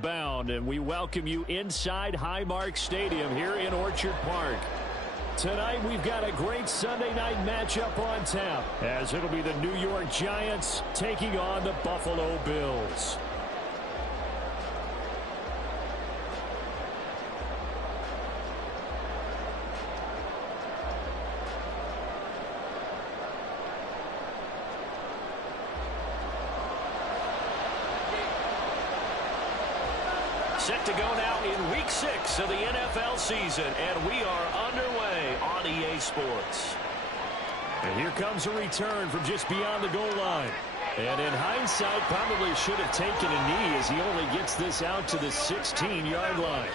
Bound, and we welcome you inside Highmark Stadium here in Orchard Park. Tonight we've got a great Sunday night matchup on tap, as it'll be the New York Giants taking on the Buffalo Bills. Set to go now in Week 6 of the NFL season, and we are underway on EA Sports. And here comes a return from just beyond the goal line. And in hindsight, probably should have taken a knee as he only gets this out to the 16-yard line.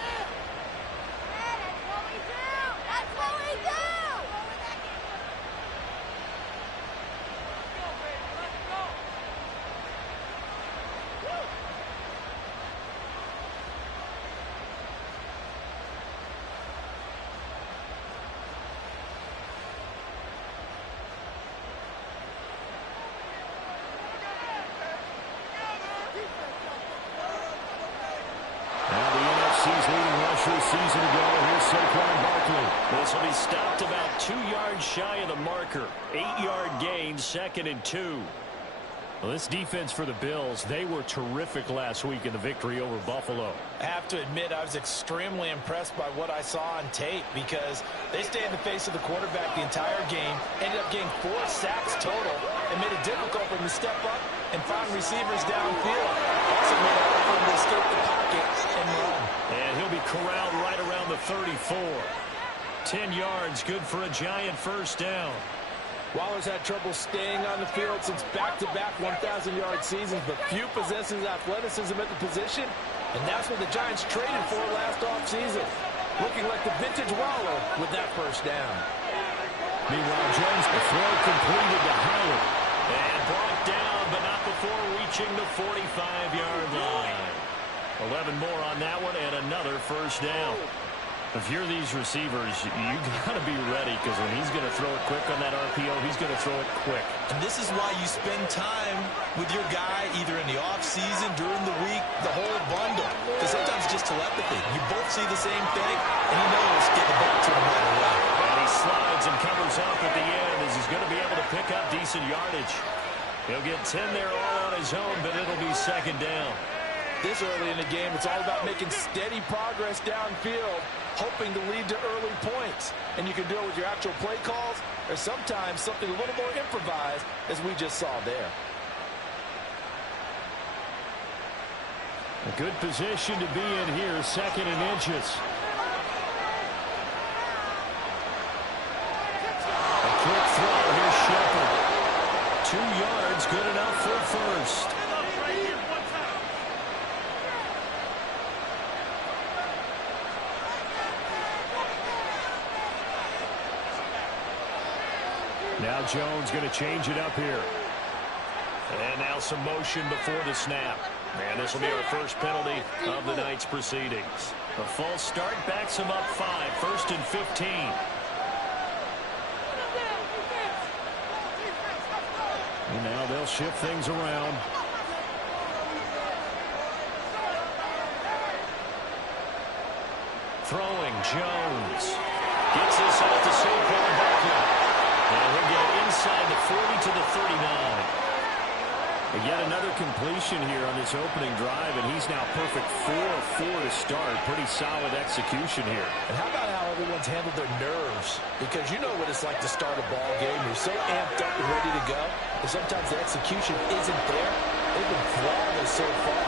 Season ago, here's Saquon Barkley. This will be stopped about 2 yards shy of the marker. 8-yard gain, 2nd and 2. Well, this defense for the Bills, they were terrific last week in the victory over Buffalo. I have to admit, I was extremely impressed by what I saw on tape because they stayed in the face of the quarterback the entire game, ended up getting 4 sacks total, and made it difficult for him to step up and find receivers downfield. Also made it hard for him to escape the pocket and run. And he'll be corralled right around the 34. 10 yards, good for a Giant first down. Waller's had trouble staying on the field since back-to-back 1,000-yard seasons, but few possesses athleticism at the position, and that's what the Giants traded for last offseason. Looking like the vintage Waller with that first down. Meanwhile, Jones, the throw completed to Howard. And brought down, but not before reaching the 45-yard line. 11 more on that one, and another first down. If you're these receivers, you got to be ready, because when he's going to throw it quick on that RPO, he's going to throw it quick. And this is why you spend time with your guy either in the offseason, during the week, the whole bundle. Because sometimes it's just telepathy. You both see the same thing, and he knows get the ball to him right away. And he slides and covers up at the end as he's going to be able to pick up decent yardage. He'll get 10 there all on his own, but it'll be 2nd down. This early in the game, it's all about making steady progress downfield, hoping to lead to early points. And you can do it with your actual play calls, or sometimes something a little more improvised, as we just saw there. A good position to be in here, 2nd and inches. A quick throw, here's Shepard. 2 yards, good enough for first. Now Jones going to change it up here. And now some motion before the snap. And this will be our first penalty of the night's proceedings. A false start backs him up 5, 1st and 15. And now they'll shift things around. Throwing, Jones. Gets this out to Saquon Barkley. And he'll get it inside the 40 to the 39. And yet another completion here on this opening drive, and he's now perfect 4-4 to start. Pretty solid execution here. And how about how everyone's handled their nerves? Because you know what it's like to start a ball game. You're so amped up and ready to go, and sometimes the execution isn't there. They've been flawless so far.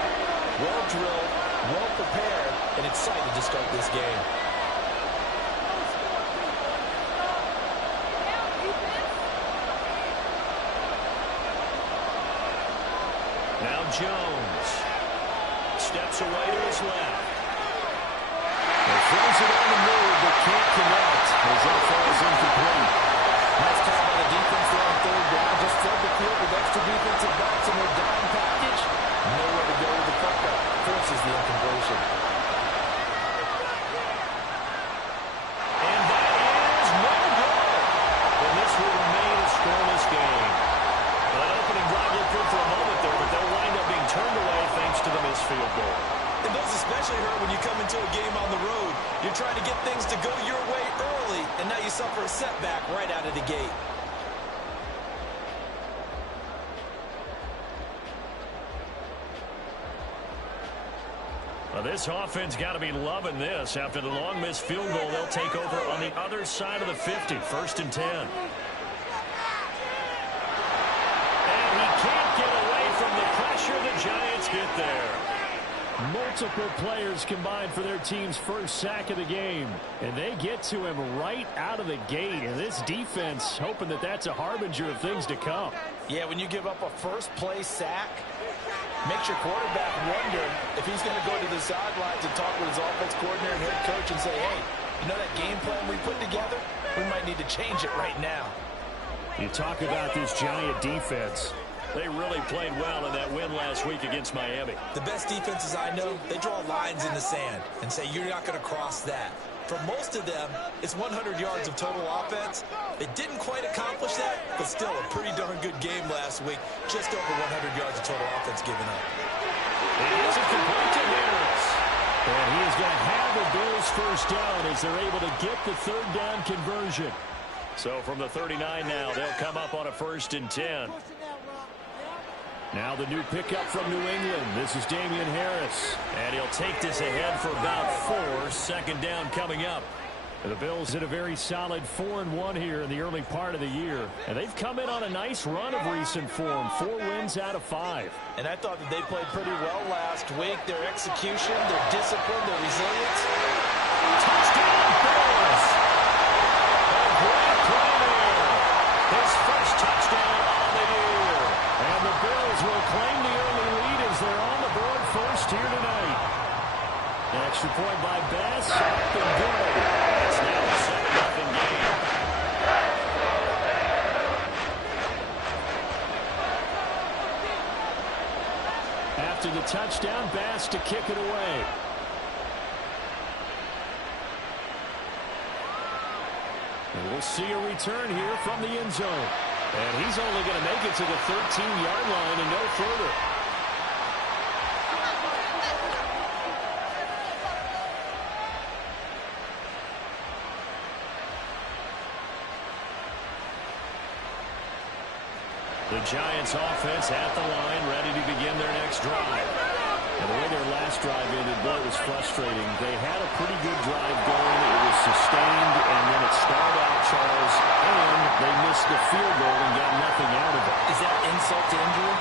Well drilled, well prepared, and excited to start this game. Now Jones steps away to his left. He throws it on the move, but can't connect as that falls incomplete. Nice call by the defense there on 3rd down. Just flood the field with extra defensive backs in their dime package. Nowhere to go with the fuck-up. Forces the incompletion. And that is no good. And this will remain a scoreless game. That opening drive looked good for a moment there, but they'll wind up being turned away thanks to the missed field goal. And those especially hurt when you come into a game on the road. You're trying to get things to go your way early, and now you suffer a setback right out of the gate. Well, this offense got to be loving this. After the long missed field goal, they'll take over on the other side of the 50, 1st and 10. And he can't get away from the pressure. The Giants get there. Multiple players combined for their team's first sack of the game. And they get to him right out of the gate. And this defense hoping that that's a harbinger of things to come. Yeah, when you give up a first-play sack, makes your quarterback wonder if he's going to go to the sidelines and talk with his offense coordinator and head coach and say, hey, you know that game plan we put together? We might need to change it right now. You talk about this Giant defense. They really played well in that win last week against Miami. The best defenses I know, they draw lines in the sand and say you're not going to cross that. For most of them, it's 100 yards of total offense. They didn't quite accomplish that, but still a pretty darn good game last week. Just over 100 yards of total offense given up. It is a complete to Harris. And he is going to have the Bills first down as they're able to get the 3rd down conversion. So from the 39 now, they'll come up on a 1st and 10. Now the new pickup from New England. This is Damien Harris. And he'll take this ahead for about 4. 2nd down coming up. The Bills hit a very solid 4-1 here in the early part of the year. And they've come in on a nice run of recent form. 4 wins out of 5. And I thought that they played pretty well last week. Their execution, their discipline, their resilience. Touchdown, Bills! A great play there. His first touchdown on the year. And the Bills will claim the early lead as they're on the board first here tonight. An extra point by Bass. Up and good. It's now a 7-0 game. After the touchdown, Bass to kick it away. And we'll see a return here from the end zone. And he's only going to make it to the 13-yard line and no further. The Giants offense at the line, ready to begin their next drive. And the way their last drive ended, boy, it was frustrating. They had a pretty good drive going. It was sustained, and then it started out, Charles, and they missed the field goal and got nothing out of it. Is that insult to injury?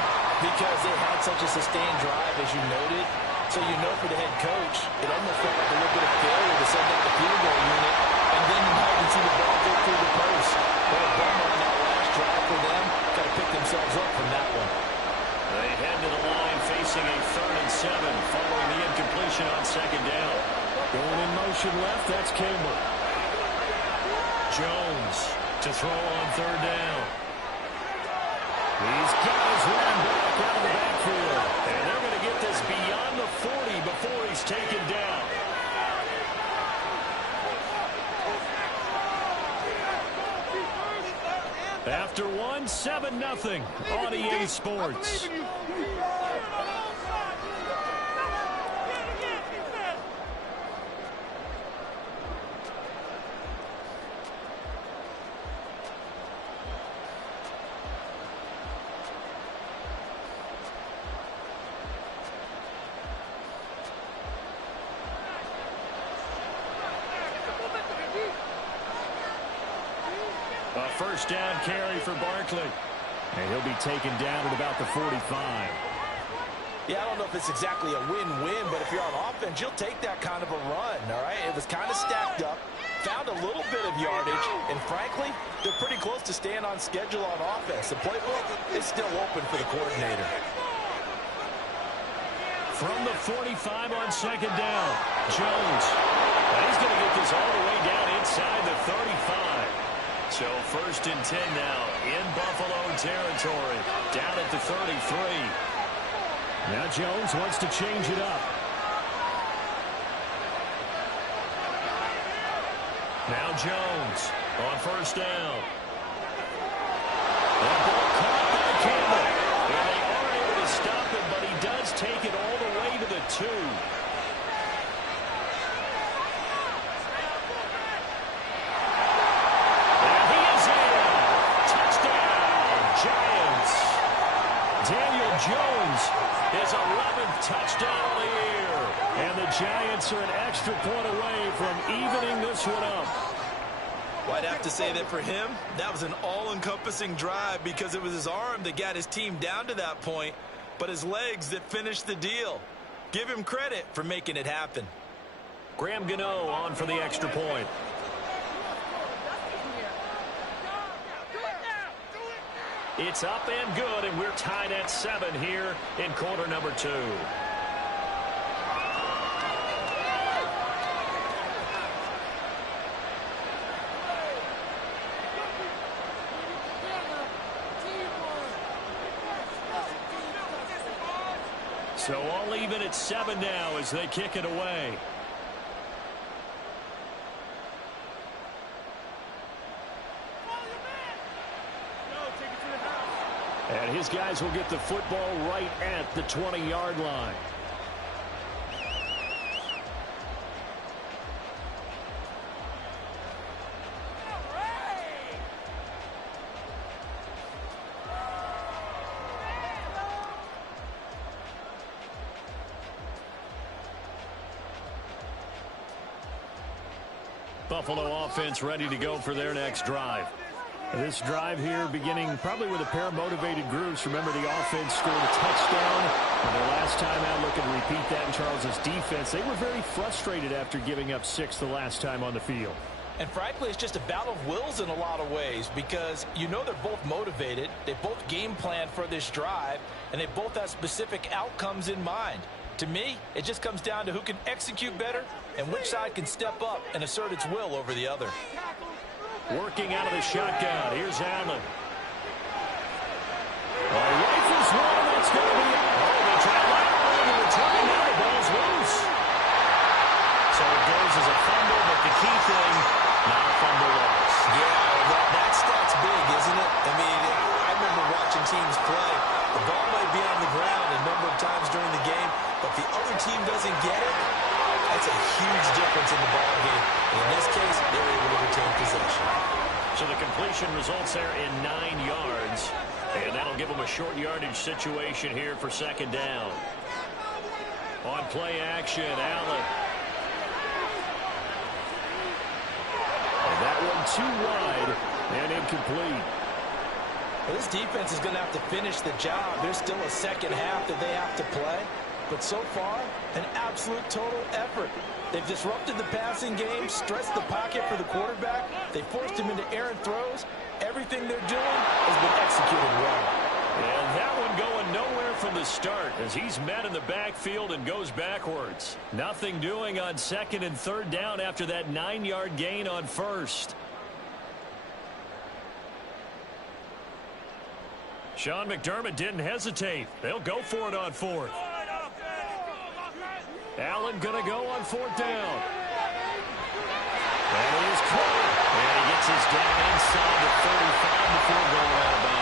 Because they had such a sustained drive, as you noted. So you know for the head coach, it almost felt like a little bit of failure to send out the field goal unit, and then you might even see the ball go through the post. What a bummer on that last drive for them. Got to pick themselves up from that one. They head to the line facing a 3rd and 7 following the incompletion on 2nd down. Going in motion left, that's Campbell. Jones to throw on 3rd down. He's got his running back out of the backfield. And they're going to get this beyond the 40 before he's taken down. After 7-0 on EA Sports. A 1st down carry for Barkley. And he'll be taken down at about the 45. Yeah, I don't know if it's exactly a win-win, but if you're on offense, you'll take that kind of a run, all right? It was kind of stacked up, found a little bit of yardage, and frankly, they're pretty close to staying on schedule on offense. The playbook is still open for the coordinator. From the 45 on 2nd down, Jones. He's going to get this all the way down inside the 35. So 1st and 10 now in Buffalo territory, down at the 33. Now Jones wants to change it up. Now Jones on 1st down. The ball caught by Campbell. And they are able to stop it, but he does take it all the way to the 2. Jones, his 11th touchdown of the year. And the Giants are an extra point away from evening this one up. Well, I'd have to say that for him, that was an all-encompassing drive because it was his arm that got his team down to that point, but his legs that finished the deal. Give him credit for making it happen. Graham Gano on for the extra point. It's up and good, and we're tied at 7 here in quarter number 2. So all even at 7 now as they kick it away. And his guys will get the football right at the 20-yard line. Buffalo offense ready to go for their next drive. This drive here beginning probably with a pair of motivated groups. Remember, the offense scored a touchdown. And their last time out, looking to repeat that in Charles's defense. They were very frustrated after giving up 6 the last time on the field. And frankly, it's just a battle of wills in a lot of ways because you know they're both motivated. They both game plan for this drive, and they both have specific outcomes in mind. To me, it just comes down to who can execute better and which side can step up and assert its will over the other. Working out of the shotgun. Here's Allen. Rifles one. That's going to be out. Oh, they try lateral and the return. Now the ball's loose. So it goes as a fumble, but the key thing, not a fumble loss. Yeah, that stat's big, isn't it? I mean, I remember watching teams play. The ball might be on the ground a number of times during the game, but if the other team doesn't get it, that's a huge difference in the ball game. And in this case, they're able to retain possession. So the completion results there in 9 yards. And that'll give them a short yardage situation here for second down. On play action, Allen. And that one too wide and incomplete. Well, this defense is going to have to finish the job. There's still a second half that they have to play. But so far, an absolute total effort. They've disrupted the passing game, stretched the pocket for the quarterback. They forced him into errant throws. Everything they're doing has been executed well. And that one going nowhere from the start as he's met in the backfield and goes backwards. Nothing doing on second and third down after that 9-yard gain on first. Sean McDermott didn't hesitate. They'll go for it on fourth. Allen going to go on fourth down. That is caught. And he gets his down inside the 35 before going out of bounds.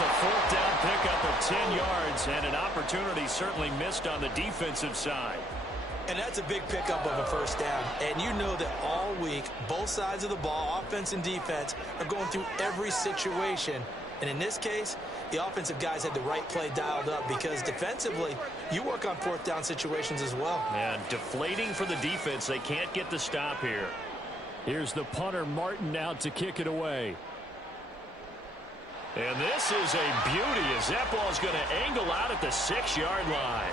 A fourth down pickup of 10 yards and an opportunity certainly missed on the defensive side. And that's a big pickup of a first down. And you know that all week, both sides of the ball, offense and defense, are going through every situation. And in this case, the offensive guys had the right play dialed up because defensively, you work on fourth down situations as well. And deflating for the defense. They can't get the stop here. Here's the punter, Martin, out to kick it away. And this is a beauty as that ball's going to angle out at the 6-yard line.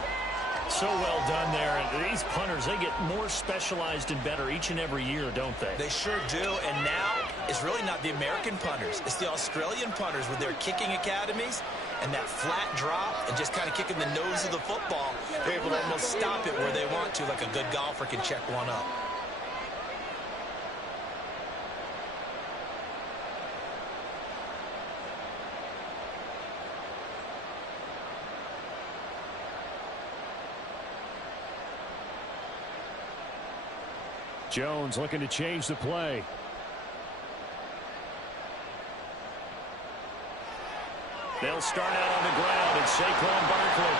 So well done there. And these punters, they get more specialized and better each and every year, don't they? They sure do. And now it's really not the American punters. It's the Australian punters with their kicking academies and that flat drop and just kind of kicking the nose of the football. They're able to almost stop it where they want to, like a good golfer can check one up. Jones looking to change the play. They'll start out on the ground at Saquon Barkley.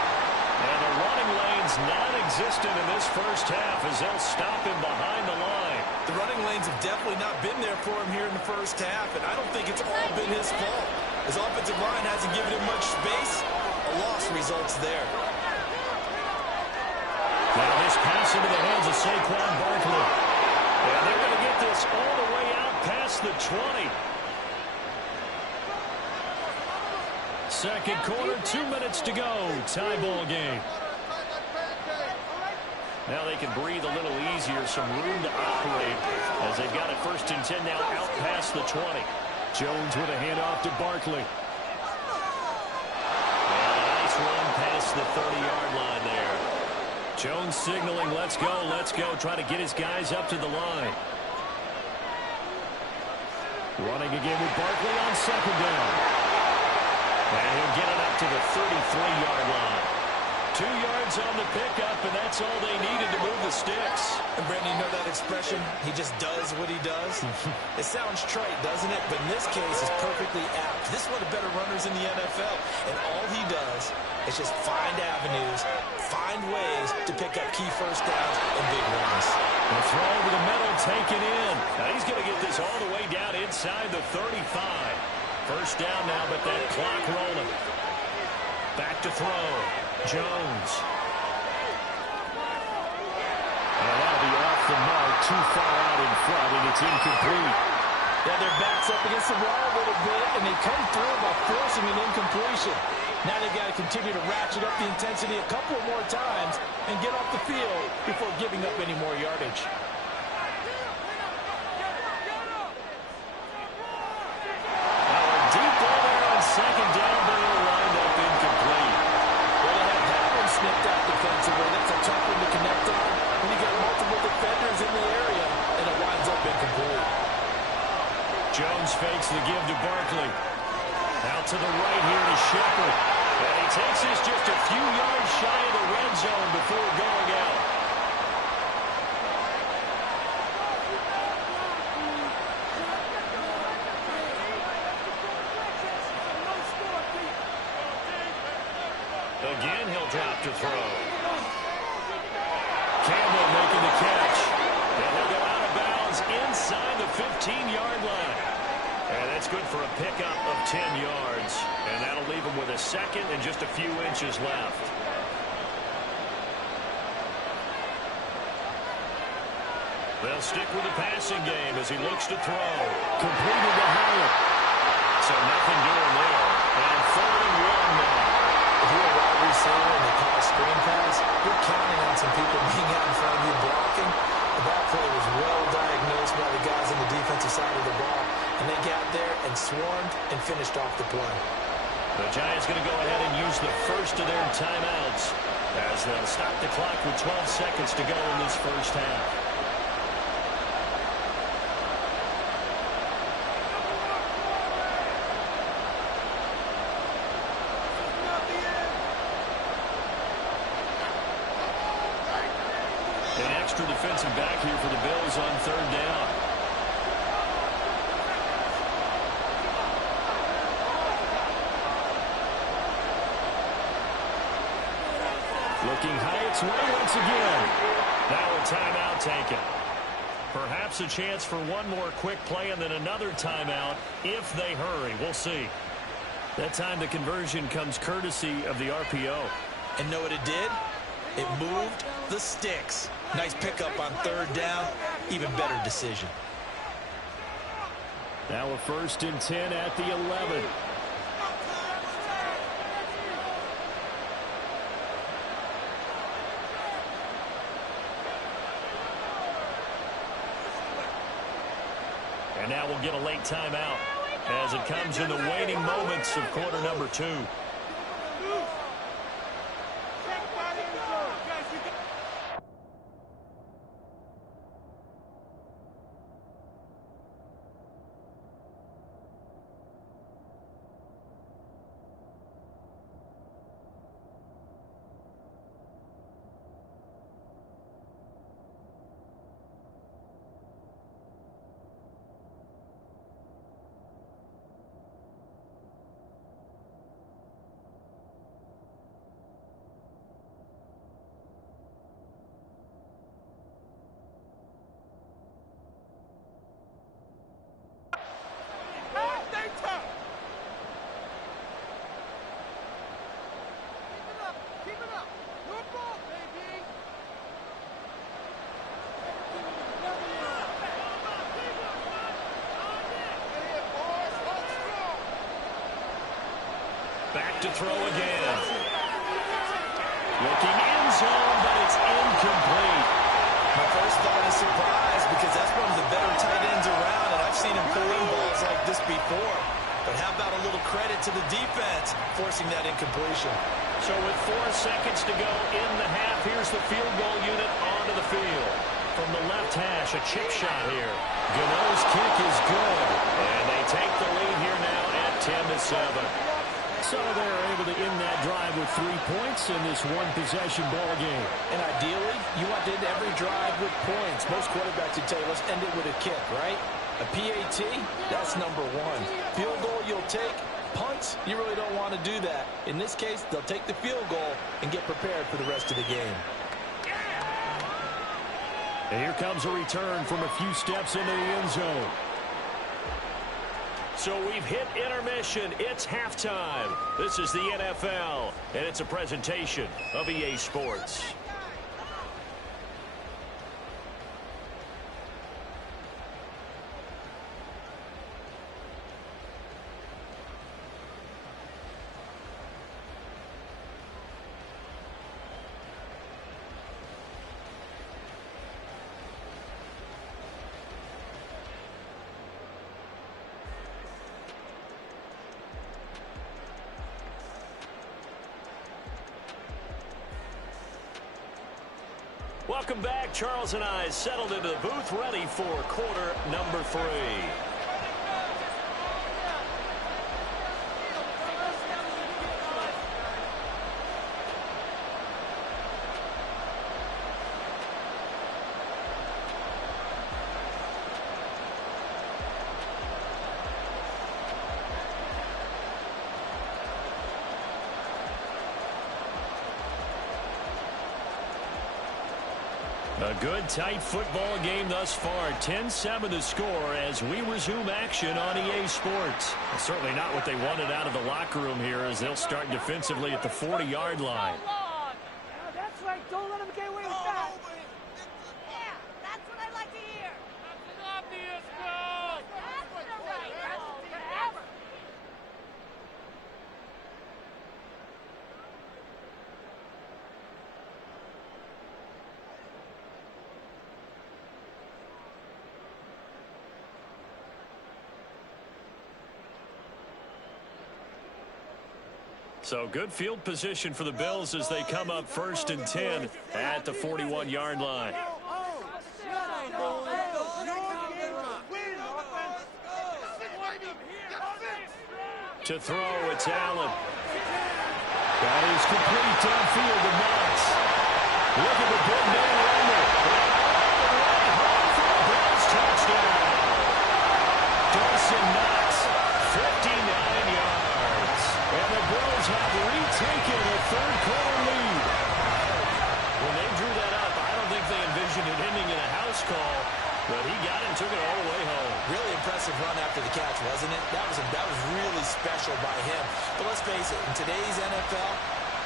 And the running lane's non-existent in this first half as they'll stop him behind the line. The running lanes have definitely not been there for him here in the first half, and I don't think it's all been his fault. His offensive line hasn't given him much space. A loss results there. Now this pass into the hands of Saquon Barkley. And they're going to get this all the way out past the 20. Second quarter, 2 minutes to go. Tie ball game. Now they can breathe a little easier, some room to operate as they've got it 1st and 10 now out past the 20. Jones with a handoff to Barkley. And a nice run past the 30-yard line there. Jones signaling, let's go, trying to get his guys up to the line. Running again with Barkley on 2nd down. And he'll get it up to the 33-yard line. 2 yards on the pickup, and that's all they needed to move the sticks. And Brandon, you know that expression, he just does what he does? It sounds trite, doesn't it? But in this case, it's perfectly apt. This is one of the better runners in the NFL. And all he does is just find avenues, find ways to pick up key first downs and big runs. The throw over the middle, taken in. Now he's going to get this all the way down inside the 35. First down now, but that clock rolling. Back to throw. Jones. And that'll be off the mark, too far out in front, and it's incomplete. Yeah, their back's up against the wall a little bit, and they come through by forcing an incompletion. Now they've got to continue to ratchet up the intensity a couple more times and get off the field before giving up any more yardage. Deep ball there on 2nd down, but it'll wind up incomplete. Well, they have that one snipped out defensively. That's a tough one to connect on when you got multiple defenders in the area, and it winds up incomplete. Jones fakes the give to Barkley. Out to the right here to Shepard. And he takes this just a few yards shy of the red zone before going out. Again, he'll drop to throw. Campbell making the catch. And he'll go out of bounds inside the 15-yard line. And that's good for a pickup of 10 yards. And that'll leave him with a 2nd and just a few inches left. They'll stick with the passing game as he looks to throw. Completed to Howard. So nothing doing there. And 3rd and 1 now. If you're a wide receiver and they call a screen pass, you're counting on some people being out in front of you blocking. That play was well diagnosed by the guys on the defensive side of the ball, and they got there and swarmed and finished off the play. The Giants going to go ahead and use the first of their timeouts as they'll stop the clock with 12 seconds to go in this first half. An extra defensive back here for the Bills on 3rd down. Looking high its way once again. Now a timeout taken. Perhaps a chance for one more quick play and then another timeout if they hurry. We'll see. That time the conversion comes courtesy of the RPO. And know what it did? It moved the sticks. Nice pickup on 3rd down. Even better decision. Now a 1st and 10 at the 11. And now we'll get a late timeout as it comes in the waning moments of quarter number 2. Back to throw again. Looking end zone, but it's incomplete. My first thought is surprise because that's one of the better tight ends around, and I've seen him pull in balls like this before. But how about a little credit to the defense forcing that incompletion? So with 4 seconds to go in the half, here's the field goal unit onto the field. From the left hash, a chip shot here. Gano's kick is good, and they take the lead here now at 10-7. So they're able to end that drive with 3 points in this one-possession ball game. And ideally, you want to end every drive with points. Most quarterbacks would tell you, let's end it with a kick, right? A PAT, that's number 1. Field goal you'll take. Punts, you really don't want to do that. In this case, they'll take the field goal and get prepared for the rest of the game. And here comes a return from a few steps into the end zone. So we've hit intermission. It's halftime. This is the NFL, and it's a presentation of EA Sports. Welcome back. Charles and I settled into the booth ready for quarter number 3. A good, tight football game thus far. 10-7 the score as we resume action on EA Sports. Well, certainly not what they wanted out of the locker room here as they'll start defensively at the 40-yard line. That's right. Don't let them get away with that. Yeah, that's what I like to hear. That's an obvious goal. That's right. That's ever. So good field position for the Bills as they come up 1st and 10 at the 41-yard line. To throw, it's Allen. That is complete downfield to Knox. Look at the big man under. Home for the Bills touchdown. Dawson Knox, 59 yards. And the Bills have retaken a third-quarter lead. When they drew that up, I don't think they envisioned it ending in a house call, but he got it and took it all the way home. Really impressive run after the catch, wasn't it? That was really special by him. But let's face it, in today's NFL,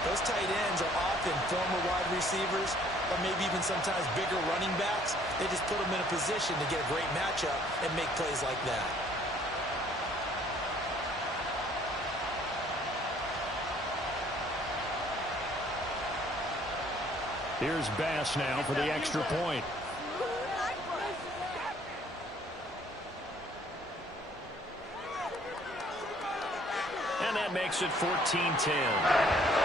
those tight ends are often former wide receivers or maybe even sometimes bigger running backs. They just put them in a position to get a great matchup and make plays like that. Here's Bass now for the extra point. And that makes it 14-10.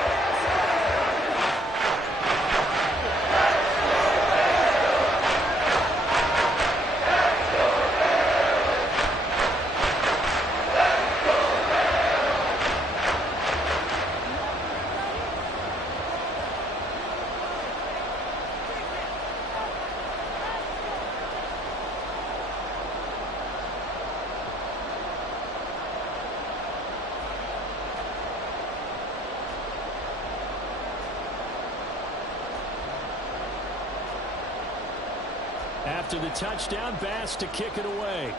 After the touchdown, Bass to kick it away.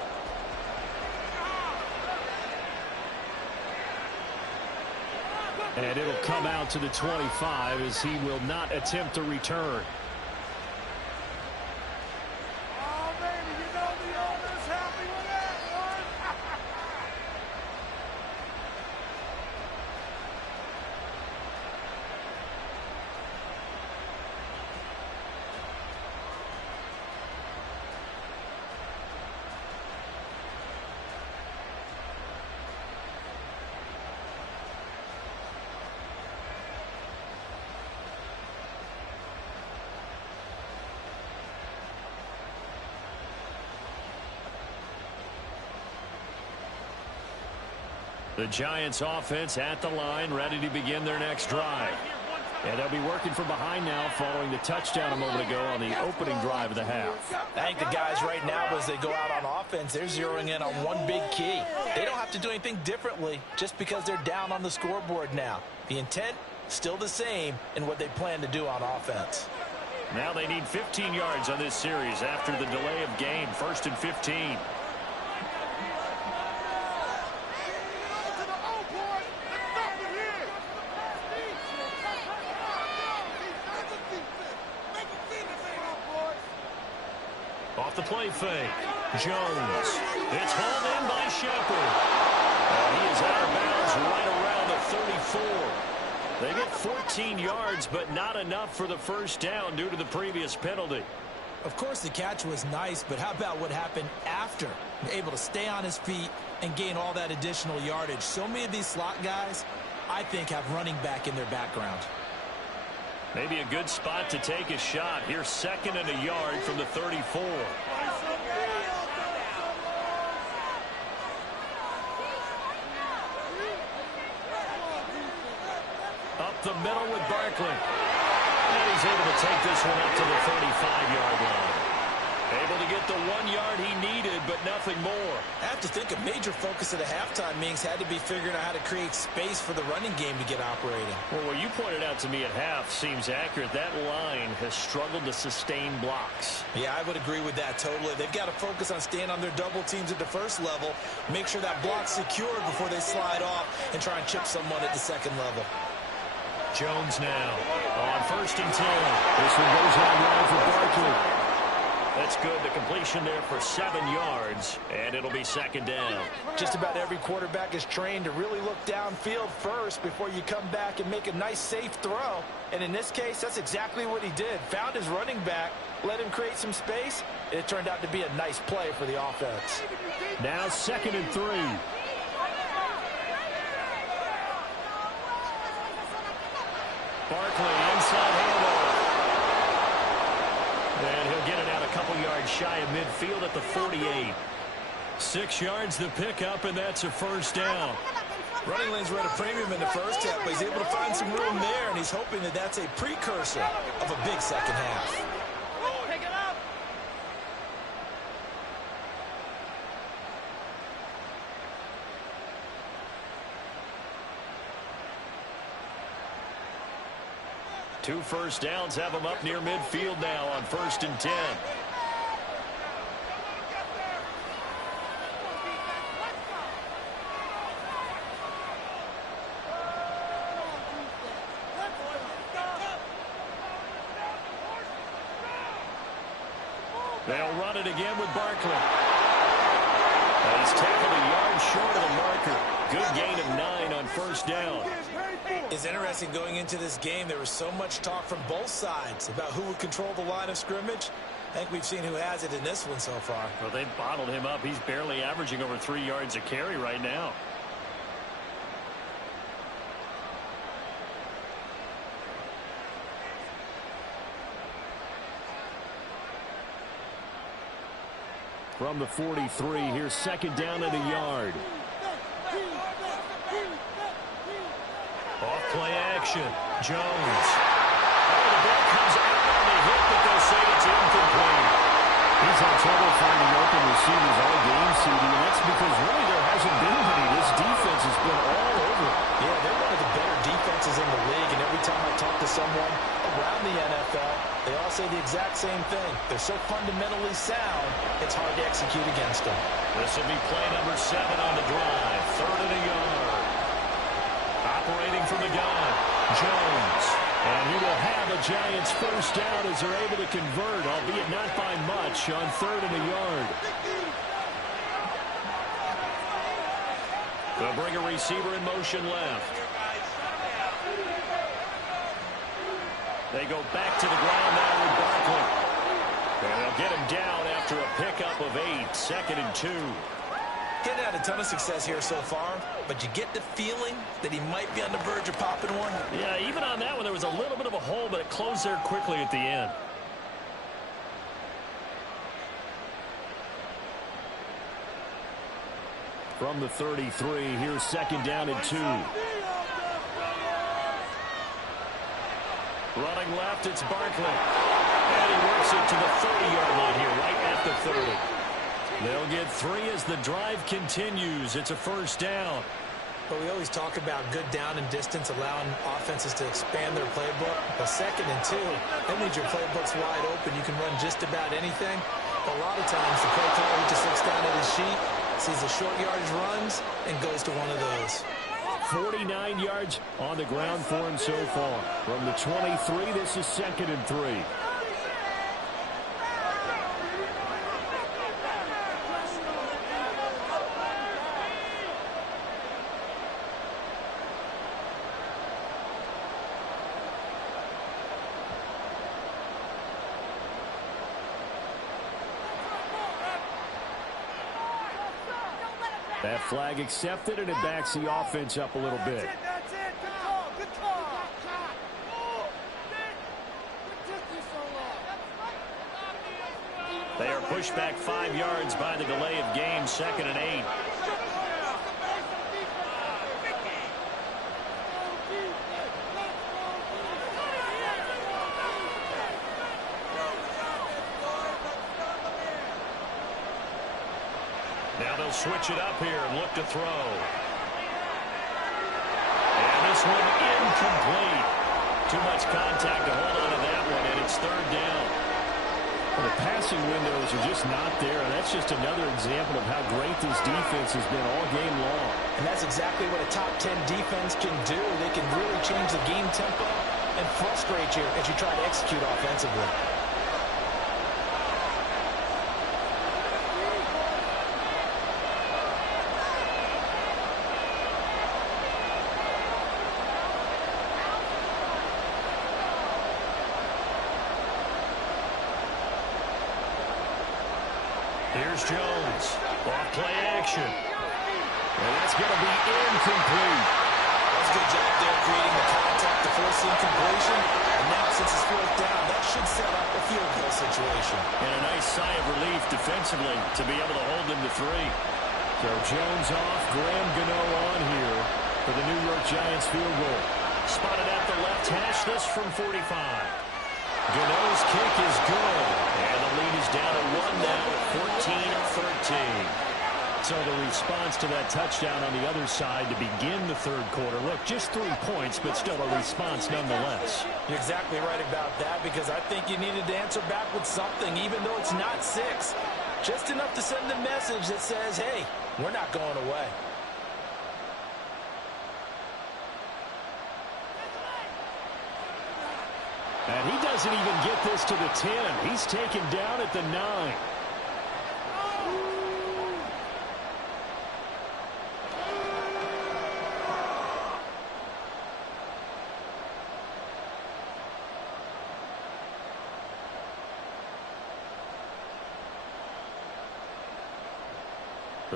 And it'll come out to the 25 as he will not attempt a return. Oh, baby, you know the owner's happy with that one. The Giants offense at the line, ready to begin their next drive. And they'll be working from behind now following the touchdown a moment ago on the opening drive of the half. I think the guys right now, as they go out on offense, they're zeroing in on one big key. They don't have to do anything differently just because they're down on the scoreboard now. The intent, still the same in what they plan to do on offense. Now they need 15 yards on this series after the delay of game. 1st and 15. Off the play fake. Jones. It's hauled in by Shepard. And he is out of bounds right around the 34. They get 14 yards, but not enough for the first down due to the previous penalty. Of course, the catch was nice, but how about what happened after? Able to stay on his feet and gain all that additional yardage. So many of these slot guys, I think, have running back in their background. Maybe a good spot to take a shot. Here's 2nd and a yard from the 34. Up the middle with Barkley. And he's able to take this one up to the 35-yard line. Able to get the 1 yard he needed, but nothing more. I have to think a major focus of the halftime meetings had to be figuring out how to create space for the running game to get operating. Well, what you pointed out to me at half seems accurate. That line has struggled to sustain blocks. Yeah, I would agree with that totally. They've got to focus on staying on their double teams at the first level, make sure that block's secured before they slide off and try and chip someone at the second level. Jones now on 1st and 10. This one goes out wide for Barkley. That's good. The completion there for 7 yards, and it'll be 2nd down. Just about every quarterback is trained to really look downfield first before you come back and make a nice, safe throw. And in this case, that's exactly what he did. Found his running back, let him create some space. It turned out to be a nice play for the offense. Now 2nd and 3. Barkley inside handoff. And he'll get it out a couple yards shy of midfield at the 48. 6 yards the pickup, and that's a first down. Running lanes were at a premium in the first half, but he's able to find some room there, and he's hoping that that's a precursor of a big second half. Pick it up. Two first downs have him up near midfield now on 1st and 10. They'll run it again with Barkley. And he's tackled a yard short of the marker. Good gain of 9 on first down. It's interesting going into this game. There was so much talk from both sides about who would control the line of scrimmage. I think we've seen who has it in this one so far. Well, they've bottled him up. He's barely averaging over 3 yards a carry right now. From the 43, here's second down and a yard. Off play action. Jones. Oh, the ball comes out on the hit, but they'll say it's incomplete. He's had trouble finding open receivers all game, CD, and that's because really there hasn't been many. This defense has been all over. Yeah, they're one of the better defenses in the league, and every time I talk to someone around the NFL, they all say the exact same thing. They're so fundamentally sound, it's hard to execute against them. This will be play number 7 on the drive. 3rd and a yard. Operating from the gun, Jones. And he will have a Giants first down as they're able to convert, albeit not by much, on 3rd and a yard. They'll bring a receiver in motion left. They go back to the ground now with Barkley. And they'll get him down after a pickup of 8, 2nd and 2. Getting had a ton of success here so far, but you get the feeling that he might be on the verge of popping one. Yeah, even on that one, there was a little bit of a hole, but it closed there quickly at the end. From the 33, here's second down and 2. Running left, it's Barkley. And he works it to the 30-yard line here, right at the 30. They'll get 3 as the drive continues. It's a first down. But we always talk about good down and distance, allowing offenses to expand their playbook. But 2nd and 2, that means your playbook's wide open. You can run just about anything. But a lot of times, the play caller just looks down at his sheet, sees the short yardage runs, and goes to one of those. 49 yards on the ground for him so far. From the 23, this is 2nd and 3. That flag accepted, and it backs the offense up a little bit. That's it. Good call. Good call. They are pushed back 5 yards by the delay of game, 2nd and 8. Now they'll switch it up here and look to throw. And this one incomplete. Too much contact to hold on to that one, and it's 3rd down. Well, the passing windows are just not there, and that's just another example of how great this defense has been all game long. And that's exactly what a top 10 defense can do. They can really change the game tempo and frustrate you as you try to execute offensively. Here's Jones. Off play action. And that's going to be incomplete. That's a good job there creating the contact to force the incompletion. And now since it's 4th down, that should set up a field goal situation. And a nice sigh of relief defensively to be able to hold them to 3. So Jones off, Graham Gano on here for the New York Giants field goal. Spotted at the left hash, this from 45. Gano's kick is good. And the lead is down to 1 now, 14-13. So the response to that touchdown on the other side to begin the 3rd quarter. Look, just 3 points, but still a response nonetheless. You're exactly right about that, because I think you needed to answer back with something, even though it's not 6. Just enough to send a message that says, hey, we're not going away. And he doesn't even get this to the 10. He's taken down at the 9.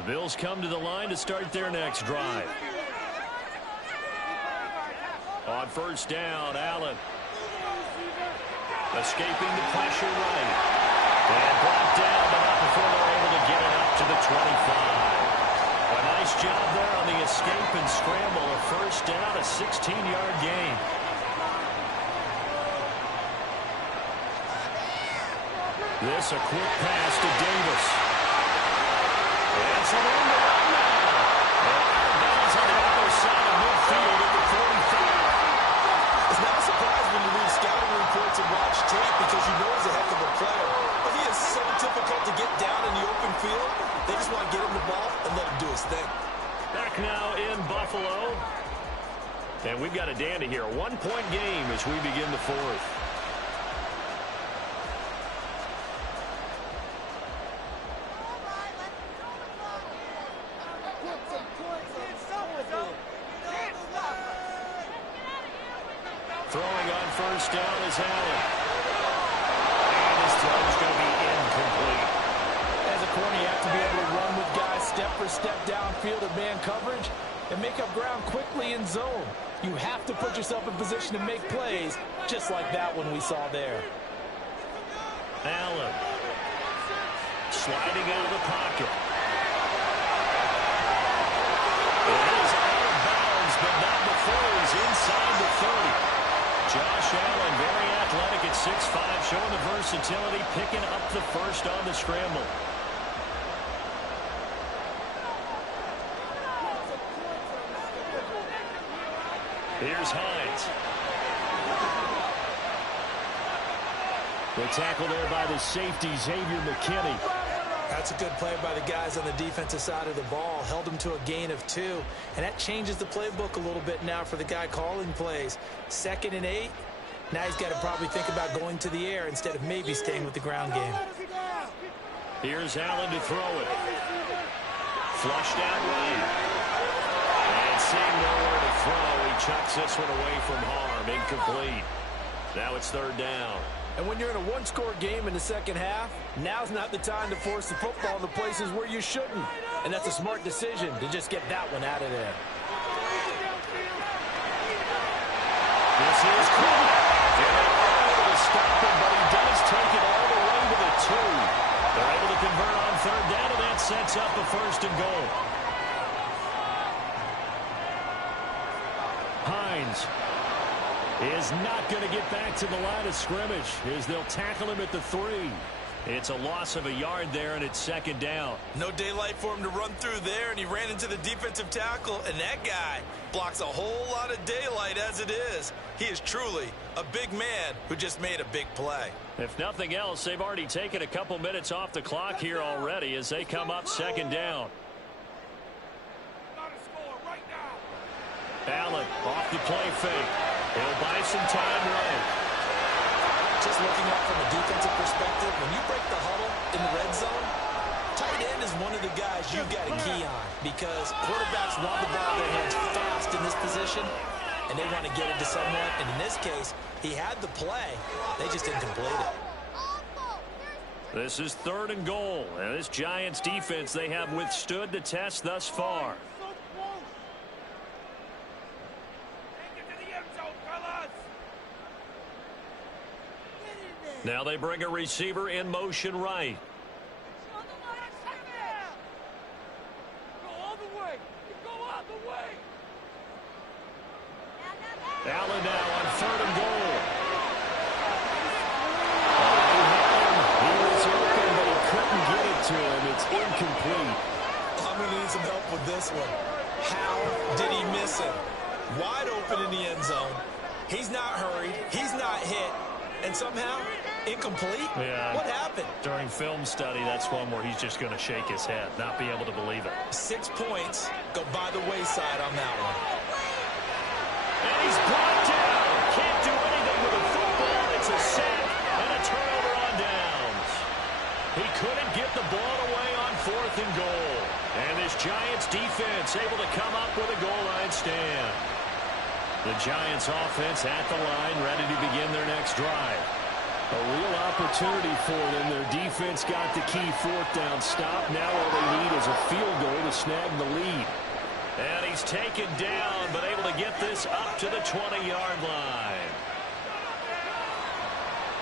The Bills come to the line to start their next drive. On first down, Allen. Escaping the pressure right. And brought down, but not before they're able to get it up to the 25. A nice job there on the escape and scramble. A first down, a 16-yard gain. This a quick pass to Davis. And some room to run now. And bounds on the other side of midfield at the 45. It's not a surprise when you read scouting reports and watch tape because you know he's a heck of a player. But he is so difficult to get down in the open field. They just want to get him the ball and let him do his thing. Back now in Buffalo. And we've got a dandy here. A one-point game as we begin the fourth. Throwing on first down is Allen. And his throw is going to be incomplete. As a corner, you have to be able to run with guys step for step downfield in man coverage and make up ground quickly in zone. You have to put yourself in position to make plays, just like that one we saw there. Allen sliding out of the pocket. It is out of bounds, but not before he's inside the 30. Josh Allen, very athletic at 6'5", showing the versatility, picking up the first on the scramble. Here's Hines. The tackle there by the safety, Xavier McKinney. That's a good play by the guys on the defensive side of the ball. Held him to a gain of 2. And that changes the playbook a little bit now for the guy calling plays. 2nd and 8. Now he's got to probably think about going to the air instead of maybe staying with the ground game. Here's Allen to throw it. Flushed out right. And seeing nowhere to throw, he chucks this one away from harm. Incomplete. Now it's 3rd down. And when you're in a one-score game in the second half, now's not the time to force the football to places where you shouldn't. And that's a smart decision to just get that one out of there. This is caught. And they're able to stop him, but he does take it all the way to the 2. They're able to convert on 3rd down, and that sets up a 1st and goal. Hines is not going to get back to the line of scrimmage as they'll tackle him at the 3. It's a loss of a yard there, and it's 2nd down. No daylight for him to run through there, and he ran into the defensive tackle, and that guy blocks a whole lot of daylight as it is. He is truly a big man who just made a big play. If nothing else, they've already taken a couple minutes off the clock here already as they come up 2nd down. Allen off the play fake. He'll buy some time right. Just looking at from a defensive perspective, when you break the huddle in the red zone, tight end is one of the guys you've got to key on because quarterbacks want the ball in their hands fast in this position, and they want to get it to someone. And in this case, he had the play. They just didn't complete it. This is 3rd and goal. And this Giants defense, they have withstood the test thus far. Now they bring a receiver in motion right. Allen now on 3rd and goal. He was open, but he couldn't get it to him. It's incomplete. I'm going to need some help with this one. How did he miss him? Wide open in the end zone. He's not hurried. He's not hit. And somehow, incomplete? Yeah. What happened? During film study, that's one where he's just going to shake his head, not be able to believe it. 6 points go by the wayside on that one. And he's brought down. Can't do anything with a football. It's a sack and a turnover on downs. He couldn't get the ball away on 4th and goal. And this Giants defense able to come up with a goal line stand. The Giants offense at the line, ready to begin their next drive. A real opportunity for them. Their defense got the key fourth down stop. Now all they need is a field goal to snag the lead. And he's taken down, but able to get this up to the 20-yard line.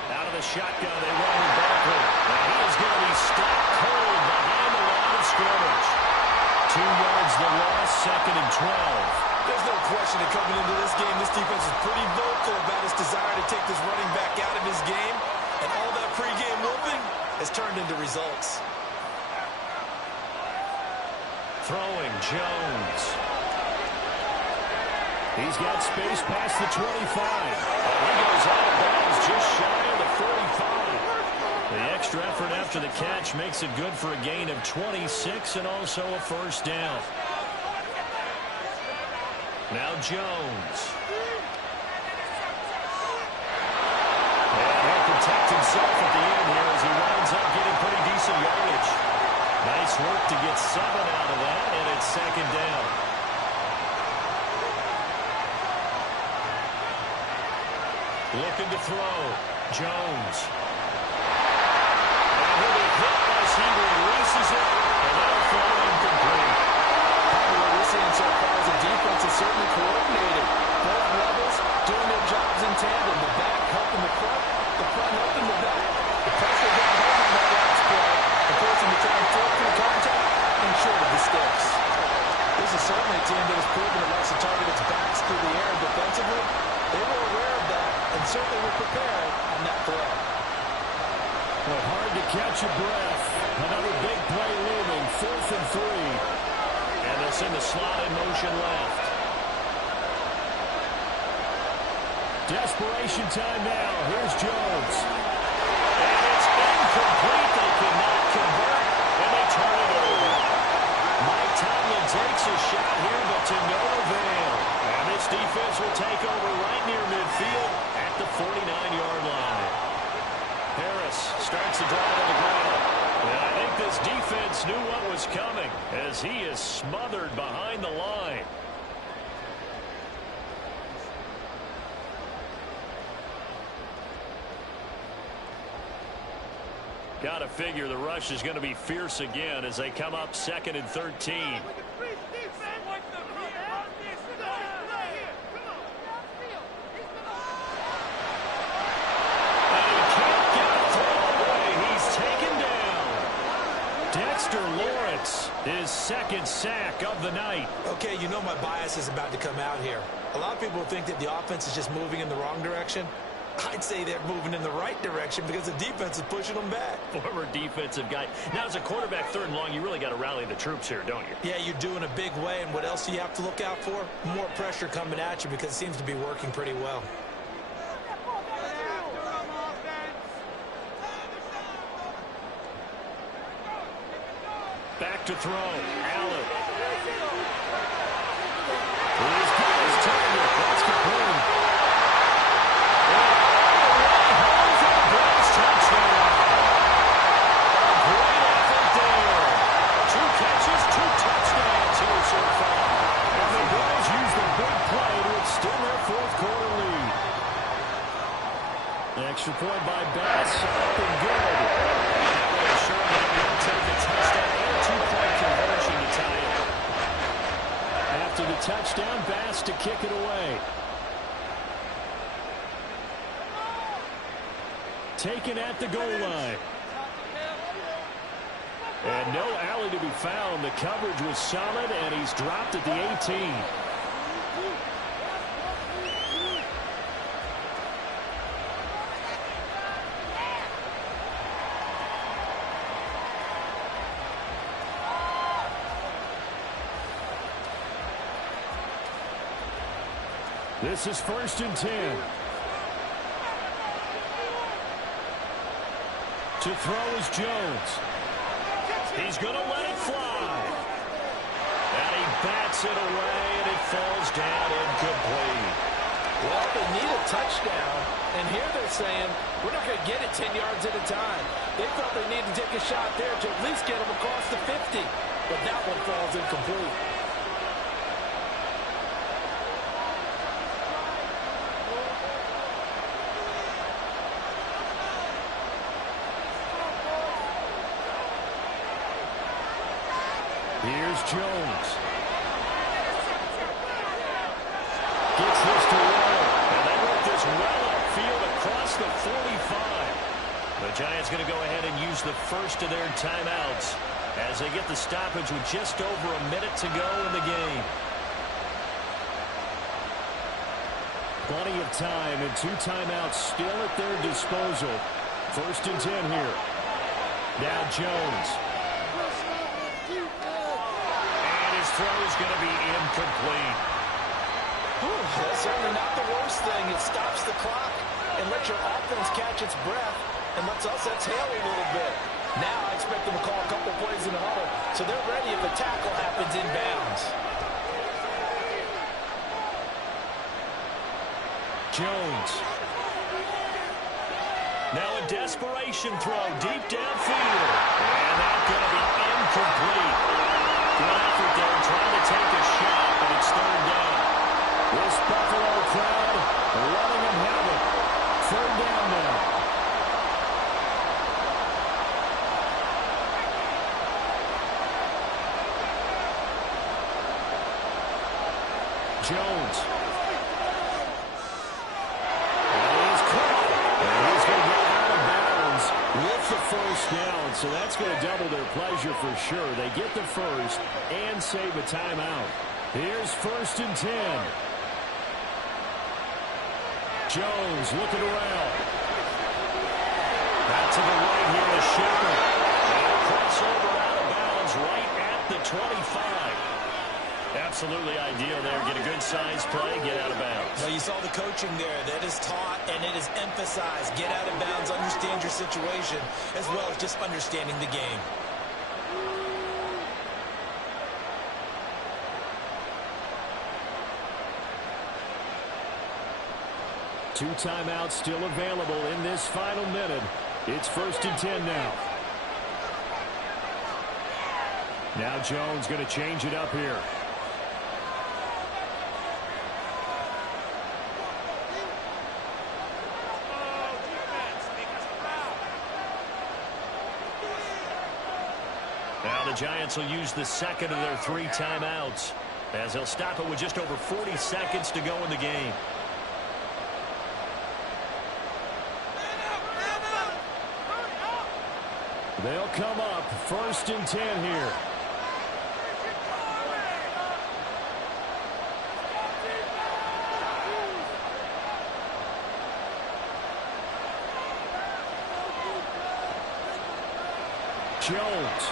Out of the shotgun, they run with Barkley. And he is going to be stopped cold behind the line of scrimmage. 2 yards the loss, 2nd and 12. There's no question that coming into this game, this defense is pretty vocal about its desire to take this running back out of his game. And all that pregame whooping has turned into results. Throwing Jones. He's got space past the 25. He goes out of bounds just shy of the 45. The extra effort after the catch makes it good for a gain of 26 and also a first down. Now Jones. And he'll protect himself at the end here as he winds up getting pretty decent yardage. Nice work to get 7 out of that, and it's 2nd down. Looking to throw. Jones. And he'll be hit as he releases it, and that'll fall incomplete. What we're seeing so far as a defense is certainly coordinated. Both levels doing their jobs in tandem. The back helping the front helping the back. The pressure got home on that last play, and forcing to try and throw through contact and short of the sticks. This is certainly a team that has proven it likes to target its backs through the air defensively. They were aware of that and certainly were prepared on that throw. Well, hard to catch a breath. Another big play looming, 4th and 3. And they'll send the slot in motion left. Desperation time now. Here's Jones. And it's incomplete. They cannot convert, and they turn it over. Mike Tomlin takes a shot here, but to no avail. And this defense will take over right near midfield at the 49-yard line. Harris starts the drive on the ground. And I think this defense knew what was coming as he is smothered behind the line. Got to figure the rush is going to be fierce again as they come up 2nd and 13. Dexter Lawrence, his 2nd sack of the night. Okay, you know my bias is about to come out here. A lot of people think that the offense is just moving in the wrong direction. I'd say they're moving in the right direction because the defense is pushing them back. Former defensive guy. Now, as a quarterback 3rd and long, you really got to rally the troops here, don't you? Yeah, you do in a big way, and what else do you have to look out for? More pressure coming at you because it seems to be working pretty well. Back to throw. Allen. He's got his target. That's complete. Touchdown. A great effort there. 2 catches, 2 touchdowns here so far. And the Bills use the big play to extend their 4th quarter lead. The extra point by Bass. Up and good. Sure, they'll take the touchdown and a 2-point conversion to tie it. After the touchdown, Bass to kick it away. Taken at the goal line. And no alley to be found. The coverage was solid, and he's dropped at the 18. This is 1st and 10. To throw is Jones. He's going to let it fly. And he bats it away, and it falls down incomplete. Well, they need a touchdown, and here they're saying, we're not going to get it 10 yards at a time. They felt they needed to take a shot there to at least get them across the 50. But that one falls incomplete. Here's Jones. Gets this to roll. And they work this well upfield across the 45. The Giants going to go ahead and use the first of their timeouts as they get the stoppage with just over a minute to go in the game. Plenty of time and 2 timeouts still at their disposal. 1st and 10 here. Now Jones. And his throw is going to be incomplete. That's certainly not the worst thing. It stops the clock and lets your offense catch its breath and lets us exhale a little bit. Now I expect them to call a couple plays in the huddle so they're ready if a tackle happens inbounds. Jones. Now a desperation throw deep downfield. And that's going to be incomplete. Good effort there trying to take a shot, but it's 3rd down. This Buffalo crowd letting them have it. 3rd down now. Jones. He's caught. And he's going to get out of bounds with the first down. So that's going to double their pleasure for sure. They get the first and save a timeout. Here's 1st and 10. Jones looking around. Back to the right here to Shepard. And a crossover out of bounds right at the 25. Absolutely ideal there. Get a good size play, get out of bounds. Well, you saw the coaching there. That is taught and it is emphasized. Get out of bounds, understand your situation, as well as just understanding the game. Two timeouts still available in this final minute. It's 1st and 10 now. Now Jones going to change it up here. Now the Giants will use the second of their 3 timeouts as they'll stop it with just over 40 seconds to go in the game. They'll come up 1st and 10 here. Jones.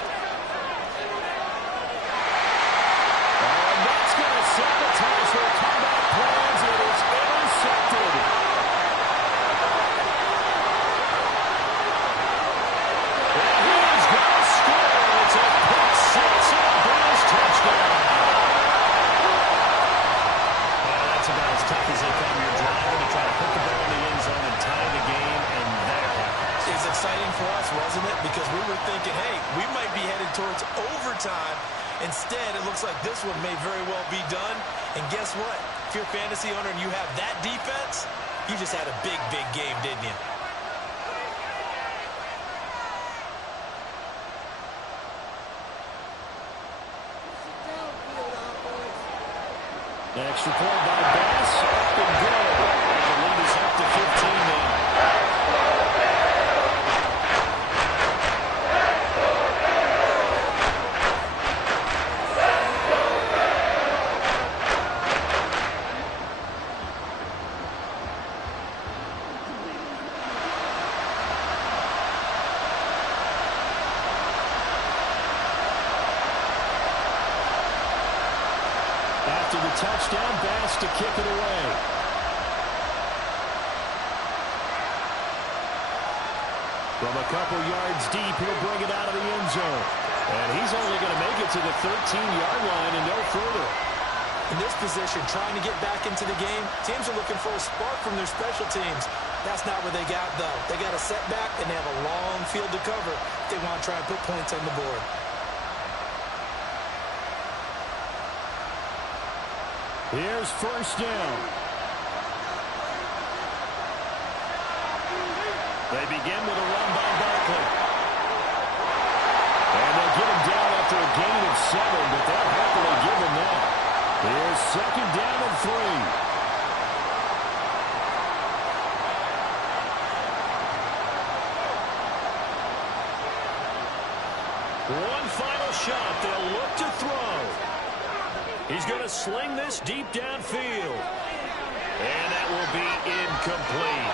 And that's going to sabotage their comeback plans. It is intercepted. And he's going to score. It's a pick six and a Bills touchdown. Well, that's about as tough as they come. You're driving to try to put the ball in the end zone and tie the game, and that happens. It's exciting for us, wasn't it? Because we were thinking, hey, we might be headed towards overtime. Instead, it looks like this one may very well be done. And guess what? If you're a fantasy owner and you have that defense, you just had a big, big game, didn't you? Extra point by Bass. Up and good. The lead is up to 15 now. After the touchdown, Bass to kick it away. From a couple yards deep, he'll bring it out of the end zone. And he's only going to make it to the 13-yard line and no further. In this position, trying to get back into the game, teams are looking for a spark from their special teams. That's not what they got, though. They got a setback, and they have a long field to cover if they want to try and put points on the board. Here's 1st down. They begin with a run by Barkley. And they'll get him down after a gain of 6. but they'll happily give him that. Here's second down and 3. One final shot. They'll look to throw. He's going to sling this deep downfield. And that will be incomplete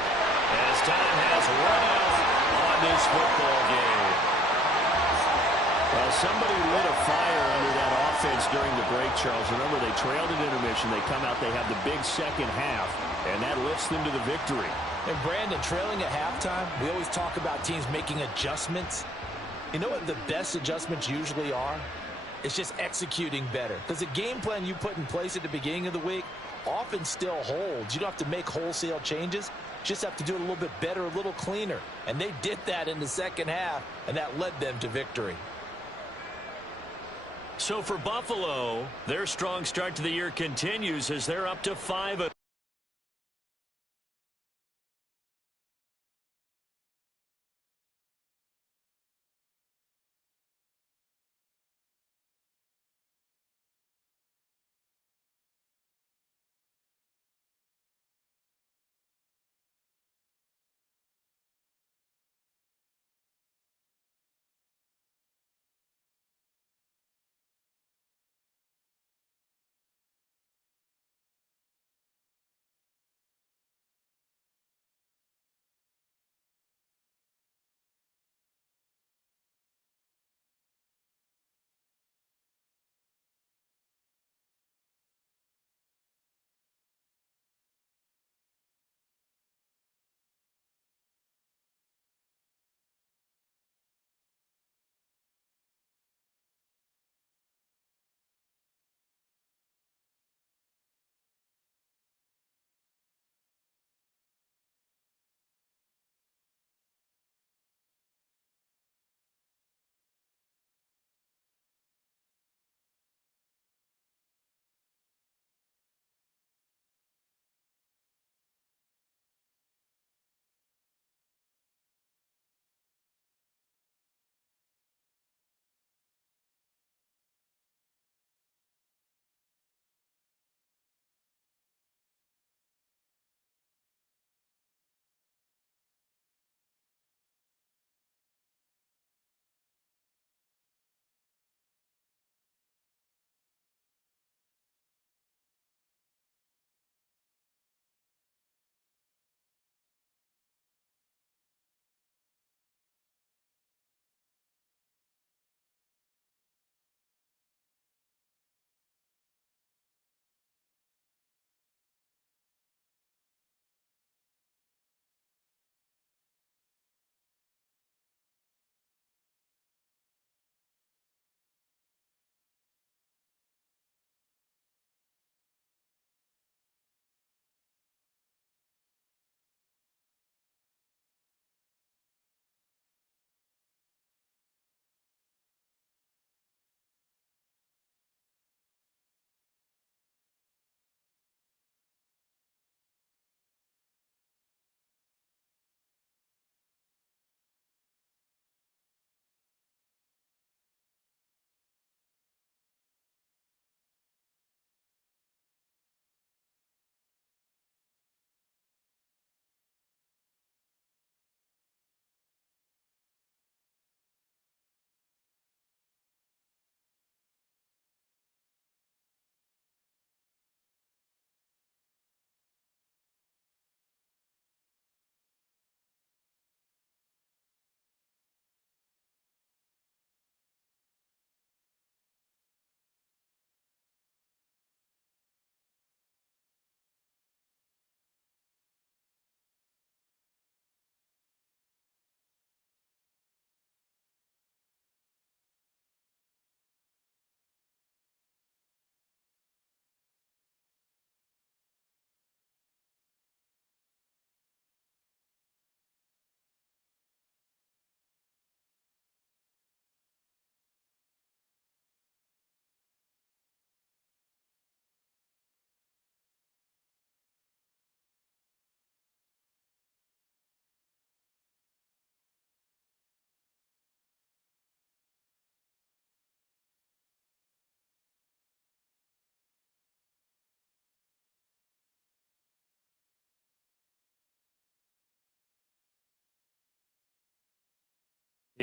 as time has run out on this football game. Well, somebody lit a fire under that offense during the break, Charles. Remember, they trailed at intermission. They come out, they have the big second half, and that lifts them to the victory. And Brandon, trailing at halftime, we always talk about teams making adjustments. You know what the best adjustments usually are? It's just executing better. Because the game plan you put in place at the beginning of the week often still holds. You don't have to make wholesale changes. Just have to do it a little bit better, a little cleaner. And they did that in the second half, and that led them to victory. So for Buffalo, their strong start to the year continues as they're up to 5.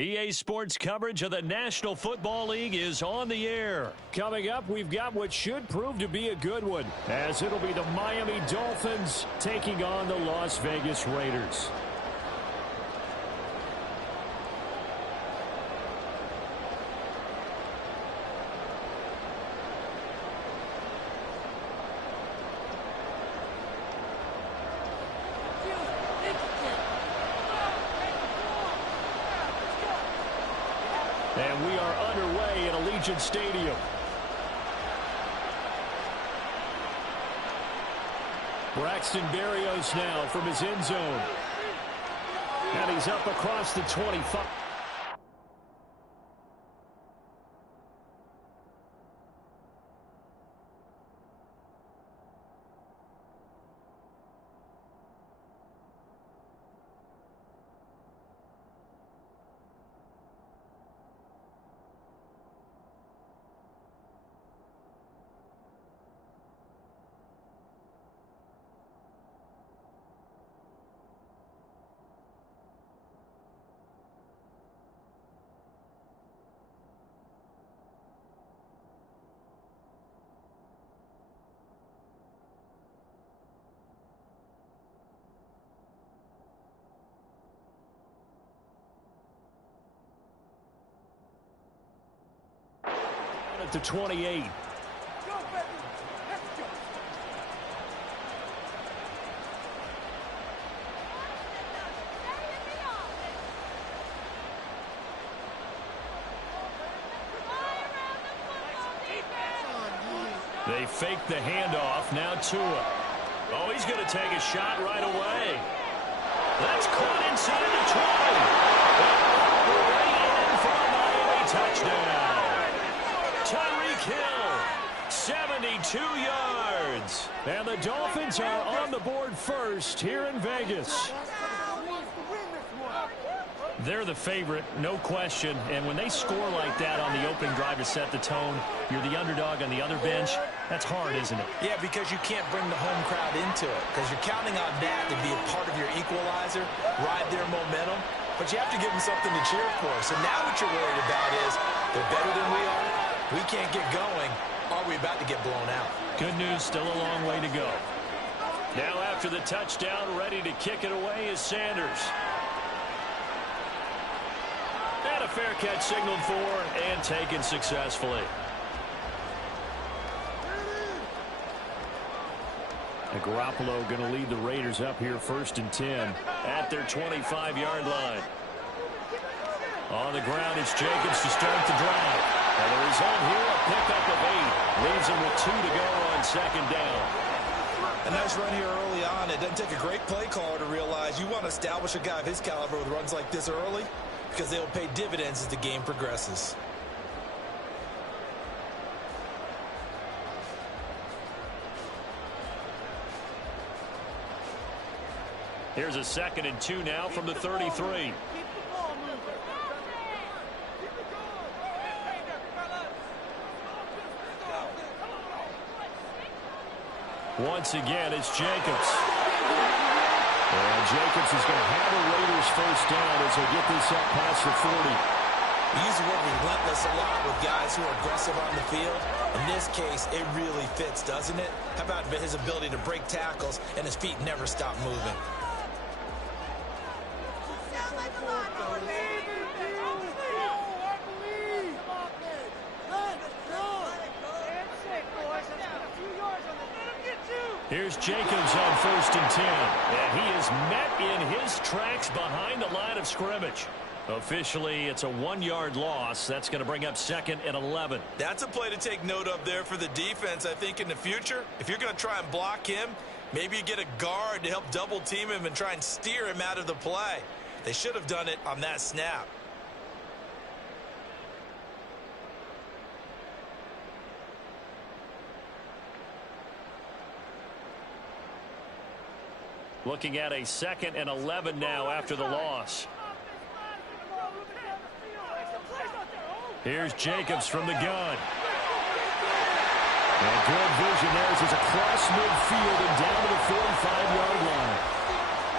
EA Sports coverage of the National Football League is on the air. Coming up, we've got what should prove to be a good one, as it'll be the Miami Dolphins taking on the Las Vegas Raiders. And we are underway at Allegiant Stadium. Braxton Berrios now from his end zone. And he's up across the 25. At the 28. They fake the handoff. Now Tua. Oh, he's going to take a shot right away. That's caught inside the 20. Right in for a Miami touchdown. Tyreek Hill, 72 yards. And the Dolphins are on the board first here in Vegas. They're the favorite, no question. And when they score like that on the opening drive to set the tone, you're the underdog on the other bench. That's hard, isn't it? Yeah, because you can't bring the home crowd into it, because you're counting on that to be a part of your equalizer, ride their momentum. But you have to give them something to cheer for. So now what you're worried about is they're better than we are. We can't get going. Are we about to get blown out? Good news, still a long way to go. Now after the touchdown, ready to kick it away is Sanders. And a fair catch signaled for and taken successfully. And Garoppolo going to lead the Raiders up here 1st and 10. At their 25-yard line. On the ground, it's Jacobs to start the drive. And the result here, a pickup of 8. Leaves him with 2 to go on 2nd down. A nice run here early on. It doesn't take a great play caller to realize you want to establish a guy of his caliber with runs like this early, because they will pay dividends as the game progresses. Here's a 2nd and 2 now from the 33. Once again, it's Jacobs. And Jacobs is going to have a Raiders 1st down as they get this up past the 40. We use the word relentless a lot with guys who are aggressive on the field. In this case, it really fits, doesn't it? How about his ability to break tackles and his feet never stop moving? Here's Jacobs on 1st and 10. And he is met in his tracks behind the line of scrimmage. Officially, it's a 1-yard loss. That's going to bring up 2nd and 11. That's a play to take note of there for the defense, I think, in the future. If you're going to try and block him, maybe you get a guard to help double-team him and try and steer him out of the play. They should have done it on that snap. Looking at a 2nd and 11 now after the loss. Here's Jacobs from the gun. And good vision there as he's across midfield and down to the 45-yard line.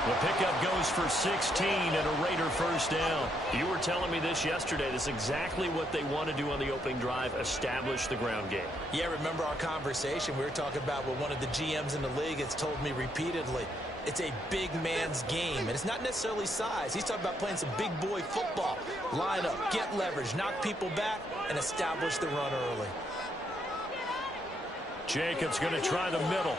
The pickup goes for 16 and a Raider first down. You were telling me this yesterday. This is exactly what they want to do on the opening drive, establish the ground game. Yeah, remember our conversation? We were talking about what one of the GMs in the league has told me repeatedly. It's a big man's game, and it's not necessarily size. He's talking about playing some big boy football. Line up, get leverage, knock people back, and establish the run early. Jacobs going to try the middle.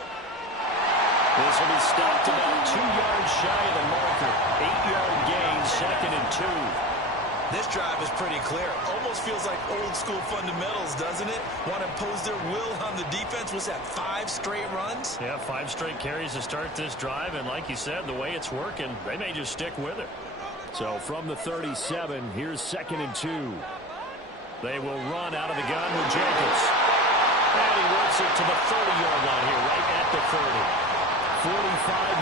This will be stopped about 2 yards shy of the marker. 8-yard gain, 2nd and 2. This drive is pretty clear. Almost feels like old school fundamentals, doesn't it? Want to impose their will on the defense. Was that 5 straight runs? Yeah, 5 straight carries to start this drive, and like you said, the way it's working, they may just stick with it. So from the 37, here's 2nd and 2. They will run out of the gun with Jacobs. And he works it to the 30-yard line here, right at the 30. 45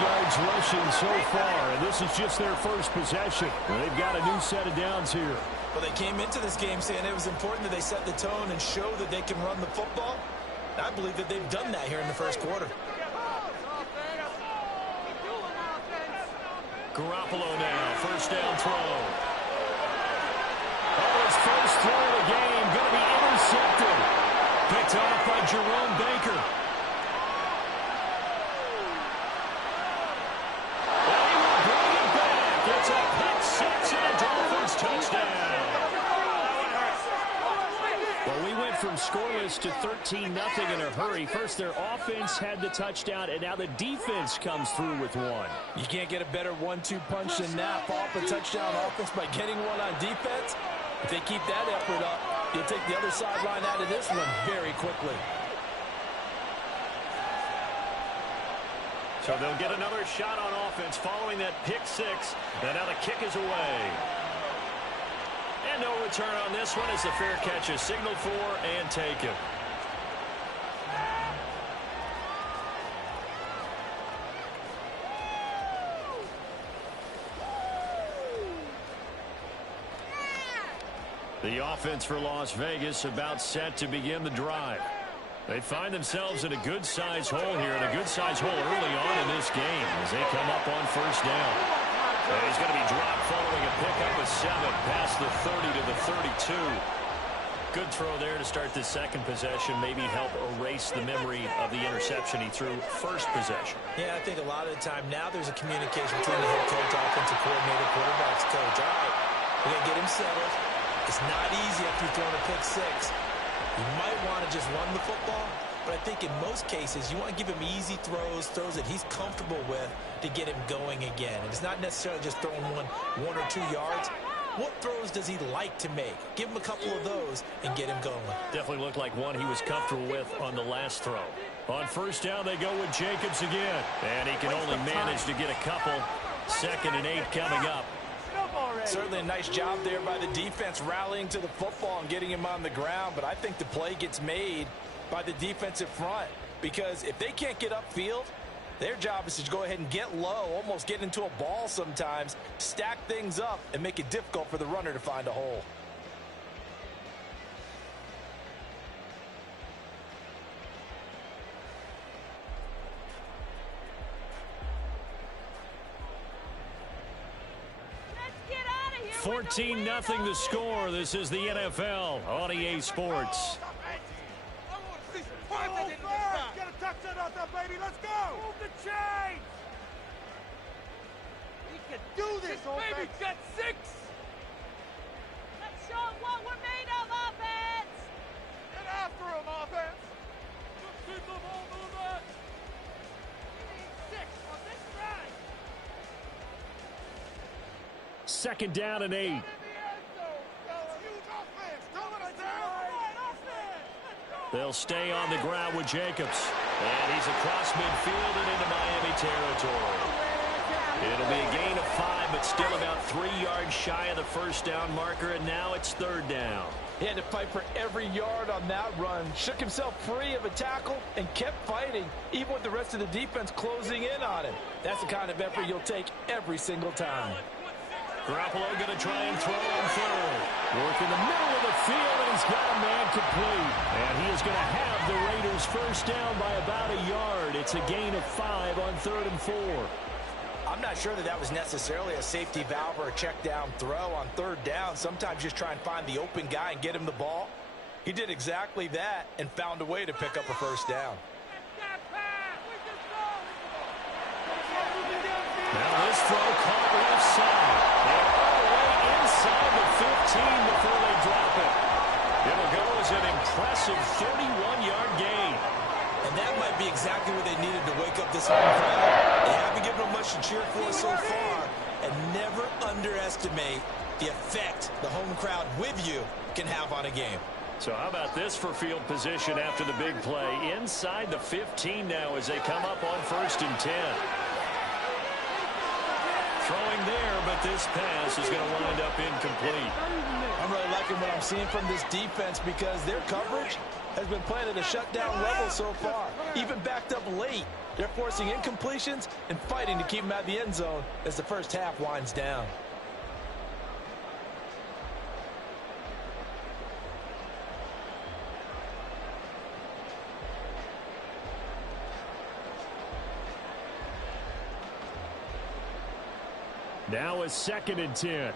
yards rushing so far, and this is just their first possession. They've got a new set of downs here. Well, they came into this game saying it was important that they set the tone and show that they can run the football. I believe that they've done that here in the first quarter. Garoppolo now, first down throw. Oh, his first throw of the game, going to be intercepted. Picked off by Jerome Baker. It's a pick six and a Dolphins touchdown. Well, we went from scoreless to 13-0 in a hurry. First, their offense had the touchdown, and now the defense comes through with one. You can't get a better 1-2 punch than that. Off a touchdown offense by getting one on defense. If they keep that effort up, you'll take the other sideline out of this one very quickly. So they'll get another shot on offense following that pick six. And now the kick is away. And no return on this one as the fair catch is signaled for and taken. The offense for Las Vegas about set to begin the drive. They find themselves in a good-sized hole here, and a good-sized hole early on in this game as they come up on first down. And he's going to be dropped following a pickup of 7 past the 30 to the 32. Good throw there to start this second possession, maybe help erase the memory of the interception he threw first possession. Yeah, I think a lot of the time now there's a communication between the head coach, offensive coordinator, quarterback's coach. All right, we're going to get him settled. It's not easy after you've thrown a pick six. You might want to just run the football, but I think in most cases you want to give him easy throws that he's comfortable with to get him going again. And it's not necessarily just throwing one or 2 yards. What throws does he like to make? Give him a couple of those and get him going. Definitely looked like one he was comfortable with on the last throw. On first down, they go with Jacobs again. And he can only manage to get a couple. 2nd and 8 coming up. Certainly a nice job there by the defense rallying to the football and getting him on the ground, but I think the play gets made by the defensive front because if they can't get upfield, their job is to go ahead and get low, almost get into a ball sometimes, stack things up, and make it difficult for the runner to find a hole. Let's 14-0 the score. This is the NFL on EA Sports. Get a touchdown out there, baby. Let's go. Move the chain. We can do this, baby. Got 6. Let's show them what we're made of, offense. Get after him, offense. Just keep them all moving. We need 6 on this drive. 2nd down and 8. They'll stay on the ground with Jacobs. And he's across midfield and into Miami territory. It'll be a gain of 5, but still about 3 yards shy of the first down marker, and now it's 3rd down. He had to fight for every yard on that run, shook himself free of a tackle, and kept fighting, even with the rest of the defense closing in on him. That's the kind of effort you'll take every single time. Garoppolo going to try and throw on 3rd. Work in the middle of the field, and he's got a man complete. And he is going to have the Raiders first down by about a yard. It's a gain of 5 on 3rd and 4. I'm not sure that that was necessarily a safety valve or a check down throw on third down. Sometimes just try and find the open guy and get him the ball. He did exactly that and found a way to pick up a first down. Now this throw caught left side. And all the way inside the 15 before they drop it. It'll go as an impressive 31-yard gain. And that might be exactly what they needed to wake up this home crowd. They haven't given them much to cheer for so far. And never underestimate the effect the home crowd with you can have on a game. So how about this for field position after the big play? Inside the 15 now as they come up on 1st and 10. Throwing there, but this pass is going to wind up incomplete. I'm really liking what I'm seeing from this defense because their coverage has been playing at a shutdown level so far. Even backed up late, they're forcing incompletions and fighting to keep them out of the end zone as the first half winds down. Now it's 2nd and 10.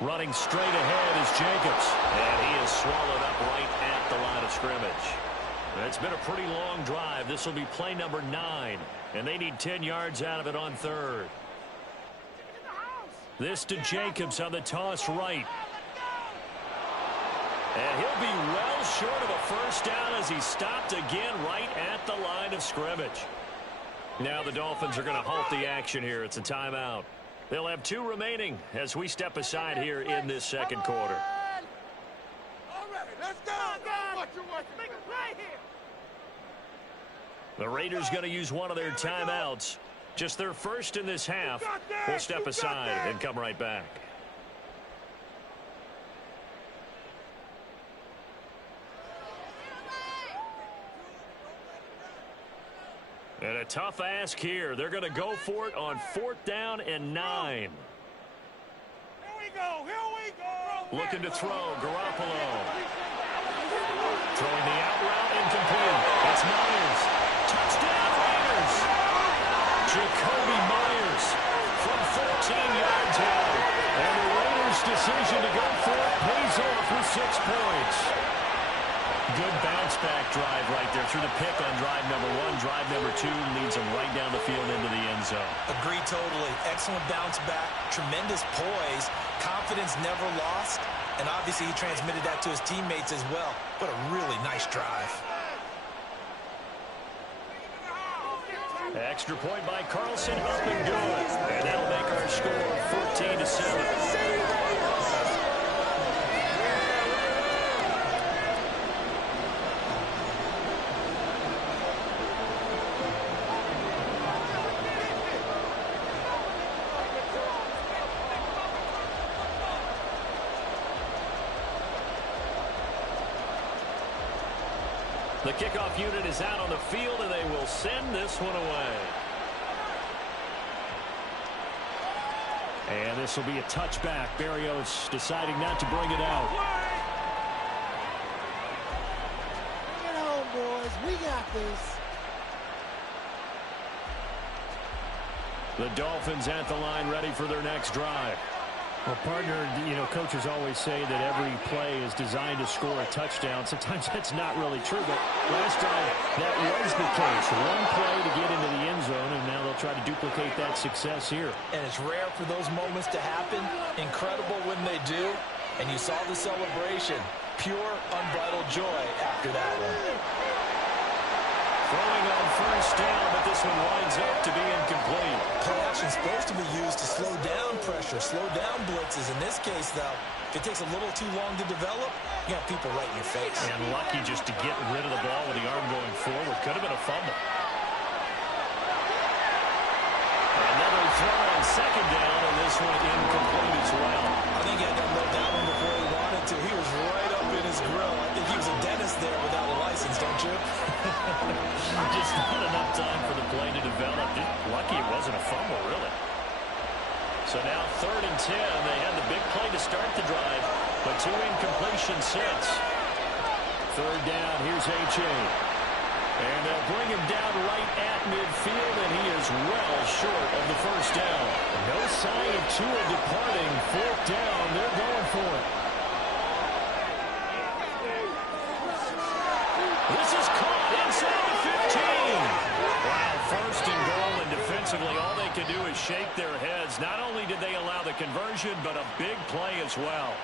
Running straight ahead is Jacobs. And he is swallowed up right at the line of scrimmage. It's been a pretty long drive. This will be play number 9. And they need 10 yards out of it on 3rd. This to Jacobs on the toss right. And he'll be well short of a first down as he stopped again right at the line of scrimmage. Now the Dolphins are going to halt the action here. It's a timeout. They'll have 2 remaining as we step aside here in this 2nd quarter. All right, let's go. Make a play here. The Raiders going to use one of their timeouts. Just their first in this half. We'll step aside and come right back. And a tough ask here. They're going to go for it on 4th down and 9. Here we go. Looking to throw, Garoppolo. Throwing the out route, incomplete. It's Myers. Touchdown, Raiders. Jacoby Myers from 14 yards out. And the Raiders' decision to go for it pays off with 6 points. Good bounce-back drive right there through the pick on drive number 1. Drive number 2 leads them right down the field into the end zone. Agree totally. Excellent bounce back. Tremendous poise. Confidence never lost. And obviously he transmitted that to his teammates as well. What a really nice drive. Extra point by Carlson, up and good. And that'll make our score 14-7. The kickoff unit is out on the field, and they will send this one away. And this will be a touchback. Berrios deciding not to bring it out. Bring it home, boys. We got this. The Dolphins at the line, ready for their next drive. Well, partner, coaches always say that every play is designed to score a touchdown. Sometimes that's not really true, but last time that was the case. One play to get into the end zone, and now they'll try to duplicate that success here. And it's rare for those moments to happen. Incredible when they do. And you saw the celebration. Pure, unbridled joy after that one. Throwing on first down, but this one winds up to be incomplete. Play action is supposed to be used to slow down pressure, slow down blitzes. In this case, though, if it takes a little too long to develop, you got people right in your face. And lucky just to get rid of the ball with the arm going forward. Could have been a fumble. Another throw on second down, and this one incomplete as well. I think he had that low down one before he wanted to. He was right up in his grill. I think he was a dentist there without a license, don't you? Just not enough time for the play to develop. Just lucky it wasn't a fumble, really. So So now 3rd and 10. They had the big play to start the drive, but 2 incompletions since. 3rd down, here's A.J. And they'll bring him down right at midfield, and he is well short of the first down. No sign of Tua departing. 4th down, they're going for it. This is caught inside the 15. Wow, 1st and goal, and defensively all they can do is shake their heads. Not only did they allow the conversion, but a big play as well.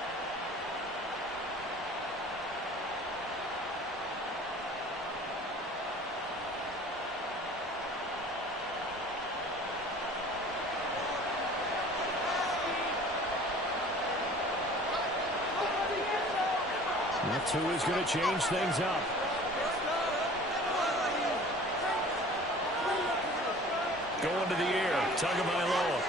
Tua's going to change things up. Going to the air, Tagovailoa.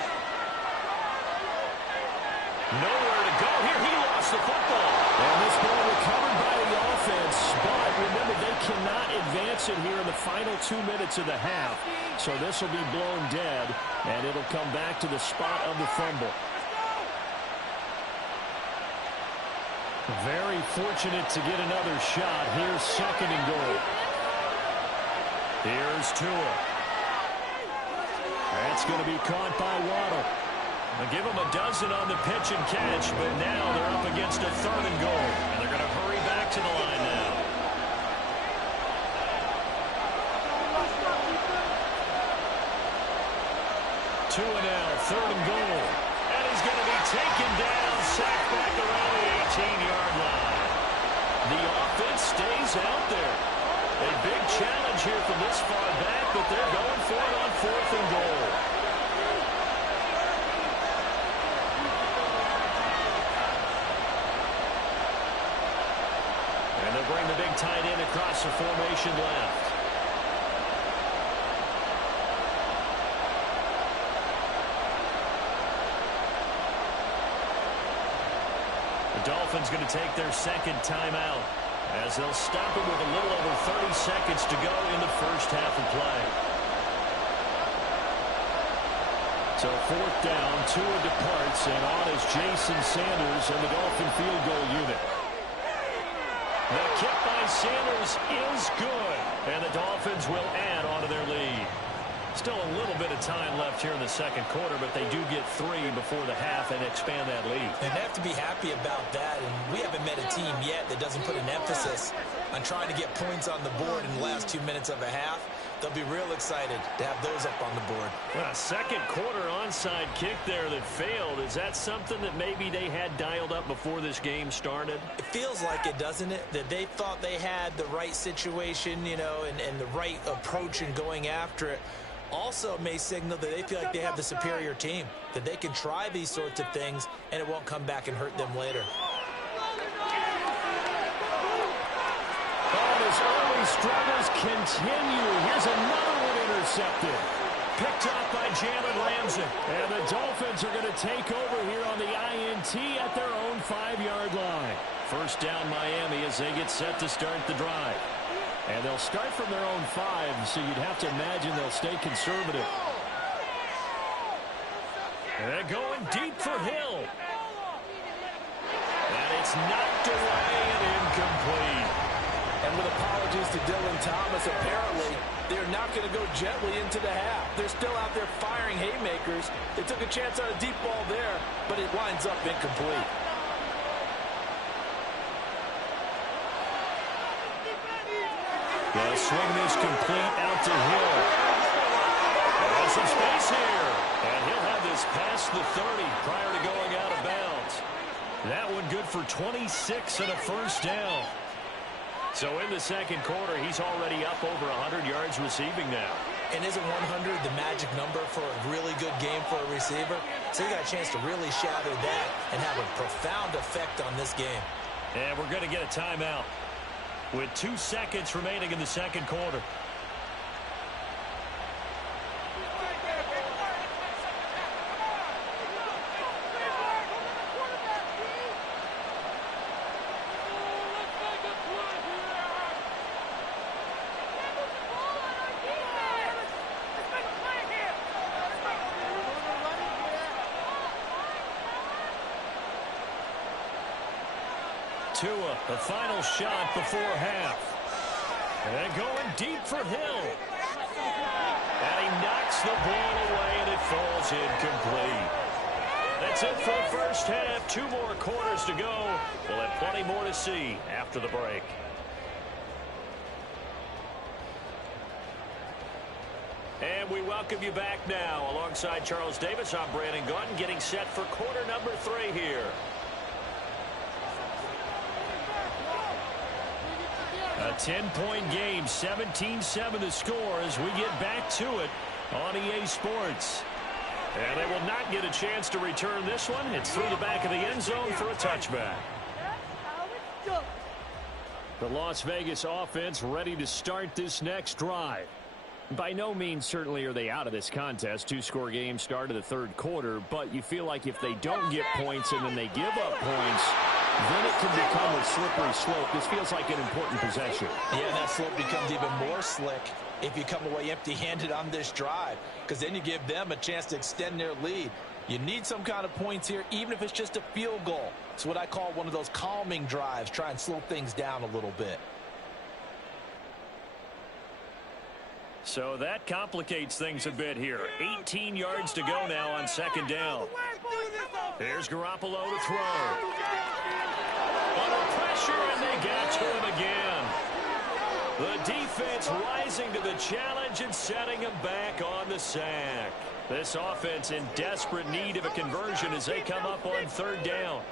Nowhere to go here. He lost the football. And this ball recovered by the offense. But remember, they cannot advance it here in the final 2 minutes of the half. So this will be blown dead, and it'll come back to the spot of the fumble. Very fortunate to get another shot. Here's 2nd and goal. Here's Tua. That's going to be caught by Waddle. They'll give him a dozen on the pitch and catch, but now they're up against a 3rd and goal. And they're going to hurry back to the line now. Tua now, 3rd and goal. And he's going to be taken down, sacked back around the 18-yard line. The offense stays out there. A big challenge here from this far back, but they're going for it on 4th and goal. And they'll bring the big tight end across the formation left. The Dolphins going to take their 2nd timeout as they'll stop it with a little over 30 seconds to go in the first half of play. So 4th down, Tua departs, and on is Jason Sanders and the Dolphin field goal unit. The kick by Sanders is good, and the Dolphins will add on to their lead. Still a little bit of time left here in the 2nd quarter, but they do get 3 before the half and expand that lead. And they have to be happy about that, and we haven't met a team yet that doesn't put an emphasis on trying to get points on the board in the last 2 minutes of a half. They'll be real excited to have those up on the board. Well, 2nd quarter onside kick there that failed. Is that something that maybe they had dialed up before this game started? It feels like it, doesn't it? That they thought they had the right situation, you know, and the right approach in going after it. Also may signal that they feel like they have the superior team, that they can try these sorts of things and it won't come back and hurt them later. Oh, his early struggles continue. Here's another one intercepted. Picked off by Jalen Ramsey. And the Dolphins are going to take over here on the INT at their own 5-yard line. 1st down Miami as they get set to start the drive. And they'll start from their own 5, so you'd have to imagine they'll stay conservative. And going deep for Hill. And it's knocked away and incomplete. And with apologies to Dylan Thomas, apparently they're not going to go gently into the half. They're still out there firing haymakers. They took a chance on a deep ball there, but it winds up incomplete. The swing is complete out to Hill. There's some space here. And he'll have this past the 30 prior to going out of bounds. That one good for 26 and a 1st down. So in the 2nd quarter, he's already up over 100 yards receiving now. And isn't 100 the magic number for a really good game for a receiver? So he got a chance to really shatter that and have a profound effect on this game. And we're going to get a timeout with 2 seconds remaining in the 2nd quarter. Tua, the final shot before half. And going deep for Hill. And he knocks the ball away, and it falls incomplete. That's it for the first half. 2 more quarters to go. We'll have plenty more to see after the break. And we welcome you back now. Alongside Charles Davis, I'm Brandon Gaudin, getting set for quarter number 3 here. A 10-point game, 17-7 the score as we get back to it on EA Sports. And they will not get a chance to return this one. It's through the back of the end zone for a touchback. The Las Vegas offense ready to start this next drive. By no means certainly are they out of this contest. 2-score game start of the third quarter, but you feel like if they don't get points and then they give up points, then it can become a slippery slope. This feels like an important possession. Yeah, that slope becomes even more slick if you come away empty-handed on this drive, because then you give them a chance to extend their lead. You need some kind of points here, even if it's just a field goal. It's what I call one of those calming drives. Try and slow things down a little bit. So that complicates things a bit here. 18 yards to go now on second down. Here's Garoppolo to throw. Under pressure, and they got to him again. The defense rising to the challenge and setting him back on the sack. This offense in desperate need of a conversion as they come up on third down.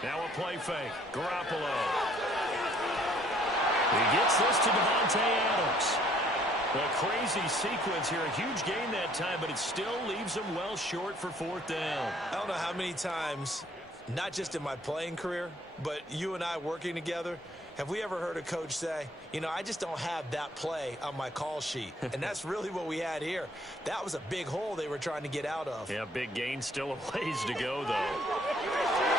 Now a play fake. Garoppolo. He gets this to Davante Adams. A crazy sequence here. A huge gain that time, but it still leaves him well short for fourth down. I don't know how many times, not just in my playing career, but you and I working together, have we ever heard a coach say, you know, I just don't have that play on my call sheet. And that's really what we had here. That was a big hole they were trying to get out of. Yeah, big gain, still a ways to go, though.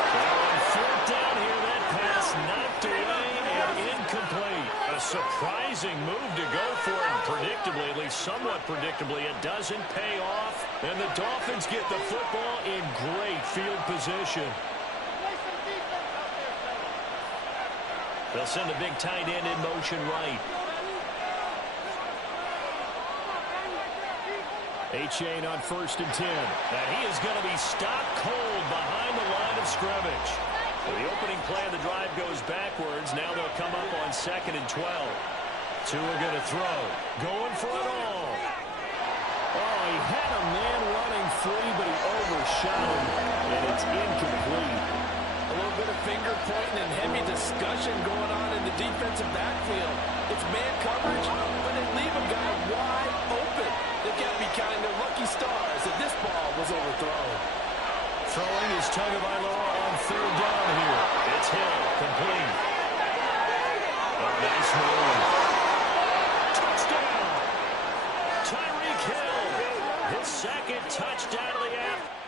Now on fourth down here, that pass knocked away and incomplete. A surprising move to go for it. Predictably, at least somewhat predictably, it doesn't pay off. And the Dolphins get the football in great field position. They'll send a big tight end in motion right. Achane on 1st and 10. And he is going to be stopped cold behind the line of scrimmage. Well, the opening play of the drive goes backwards. Now they'll come up on 2nd and 12. Tua going to throw. Going for it all. Oh, he had a man running free, but he overshot him. And it's incomplete. A little bit of finger pointing and heavy discussion going on in the defensive backfield. It's man coverage, but they leave a guy wide open. They've got to be counting their lucky stars that this ball was overthrown. Throwing is Tagovailoa on third down here. It's Hill, complete. Oh, nice move. Touchdown! Tyreek Hill, his second touchdown of the afternoon.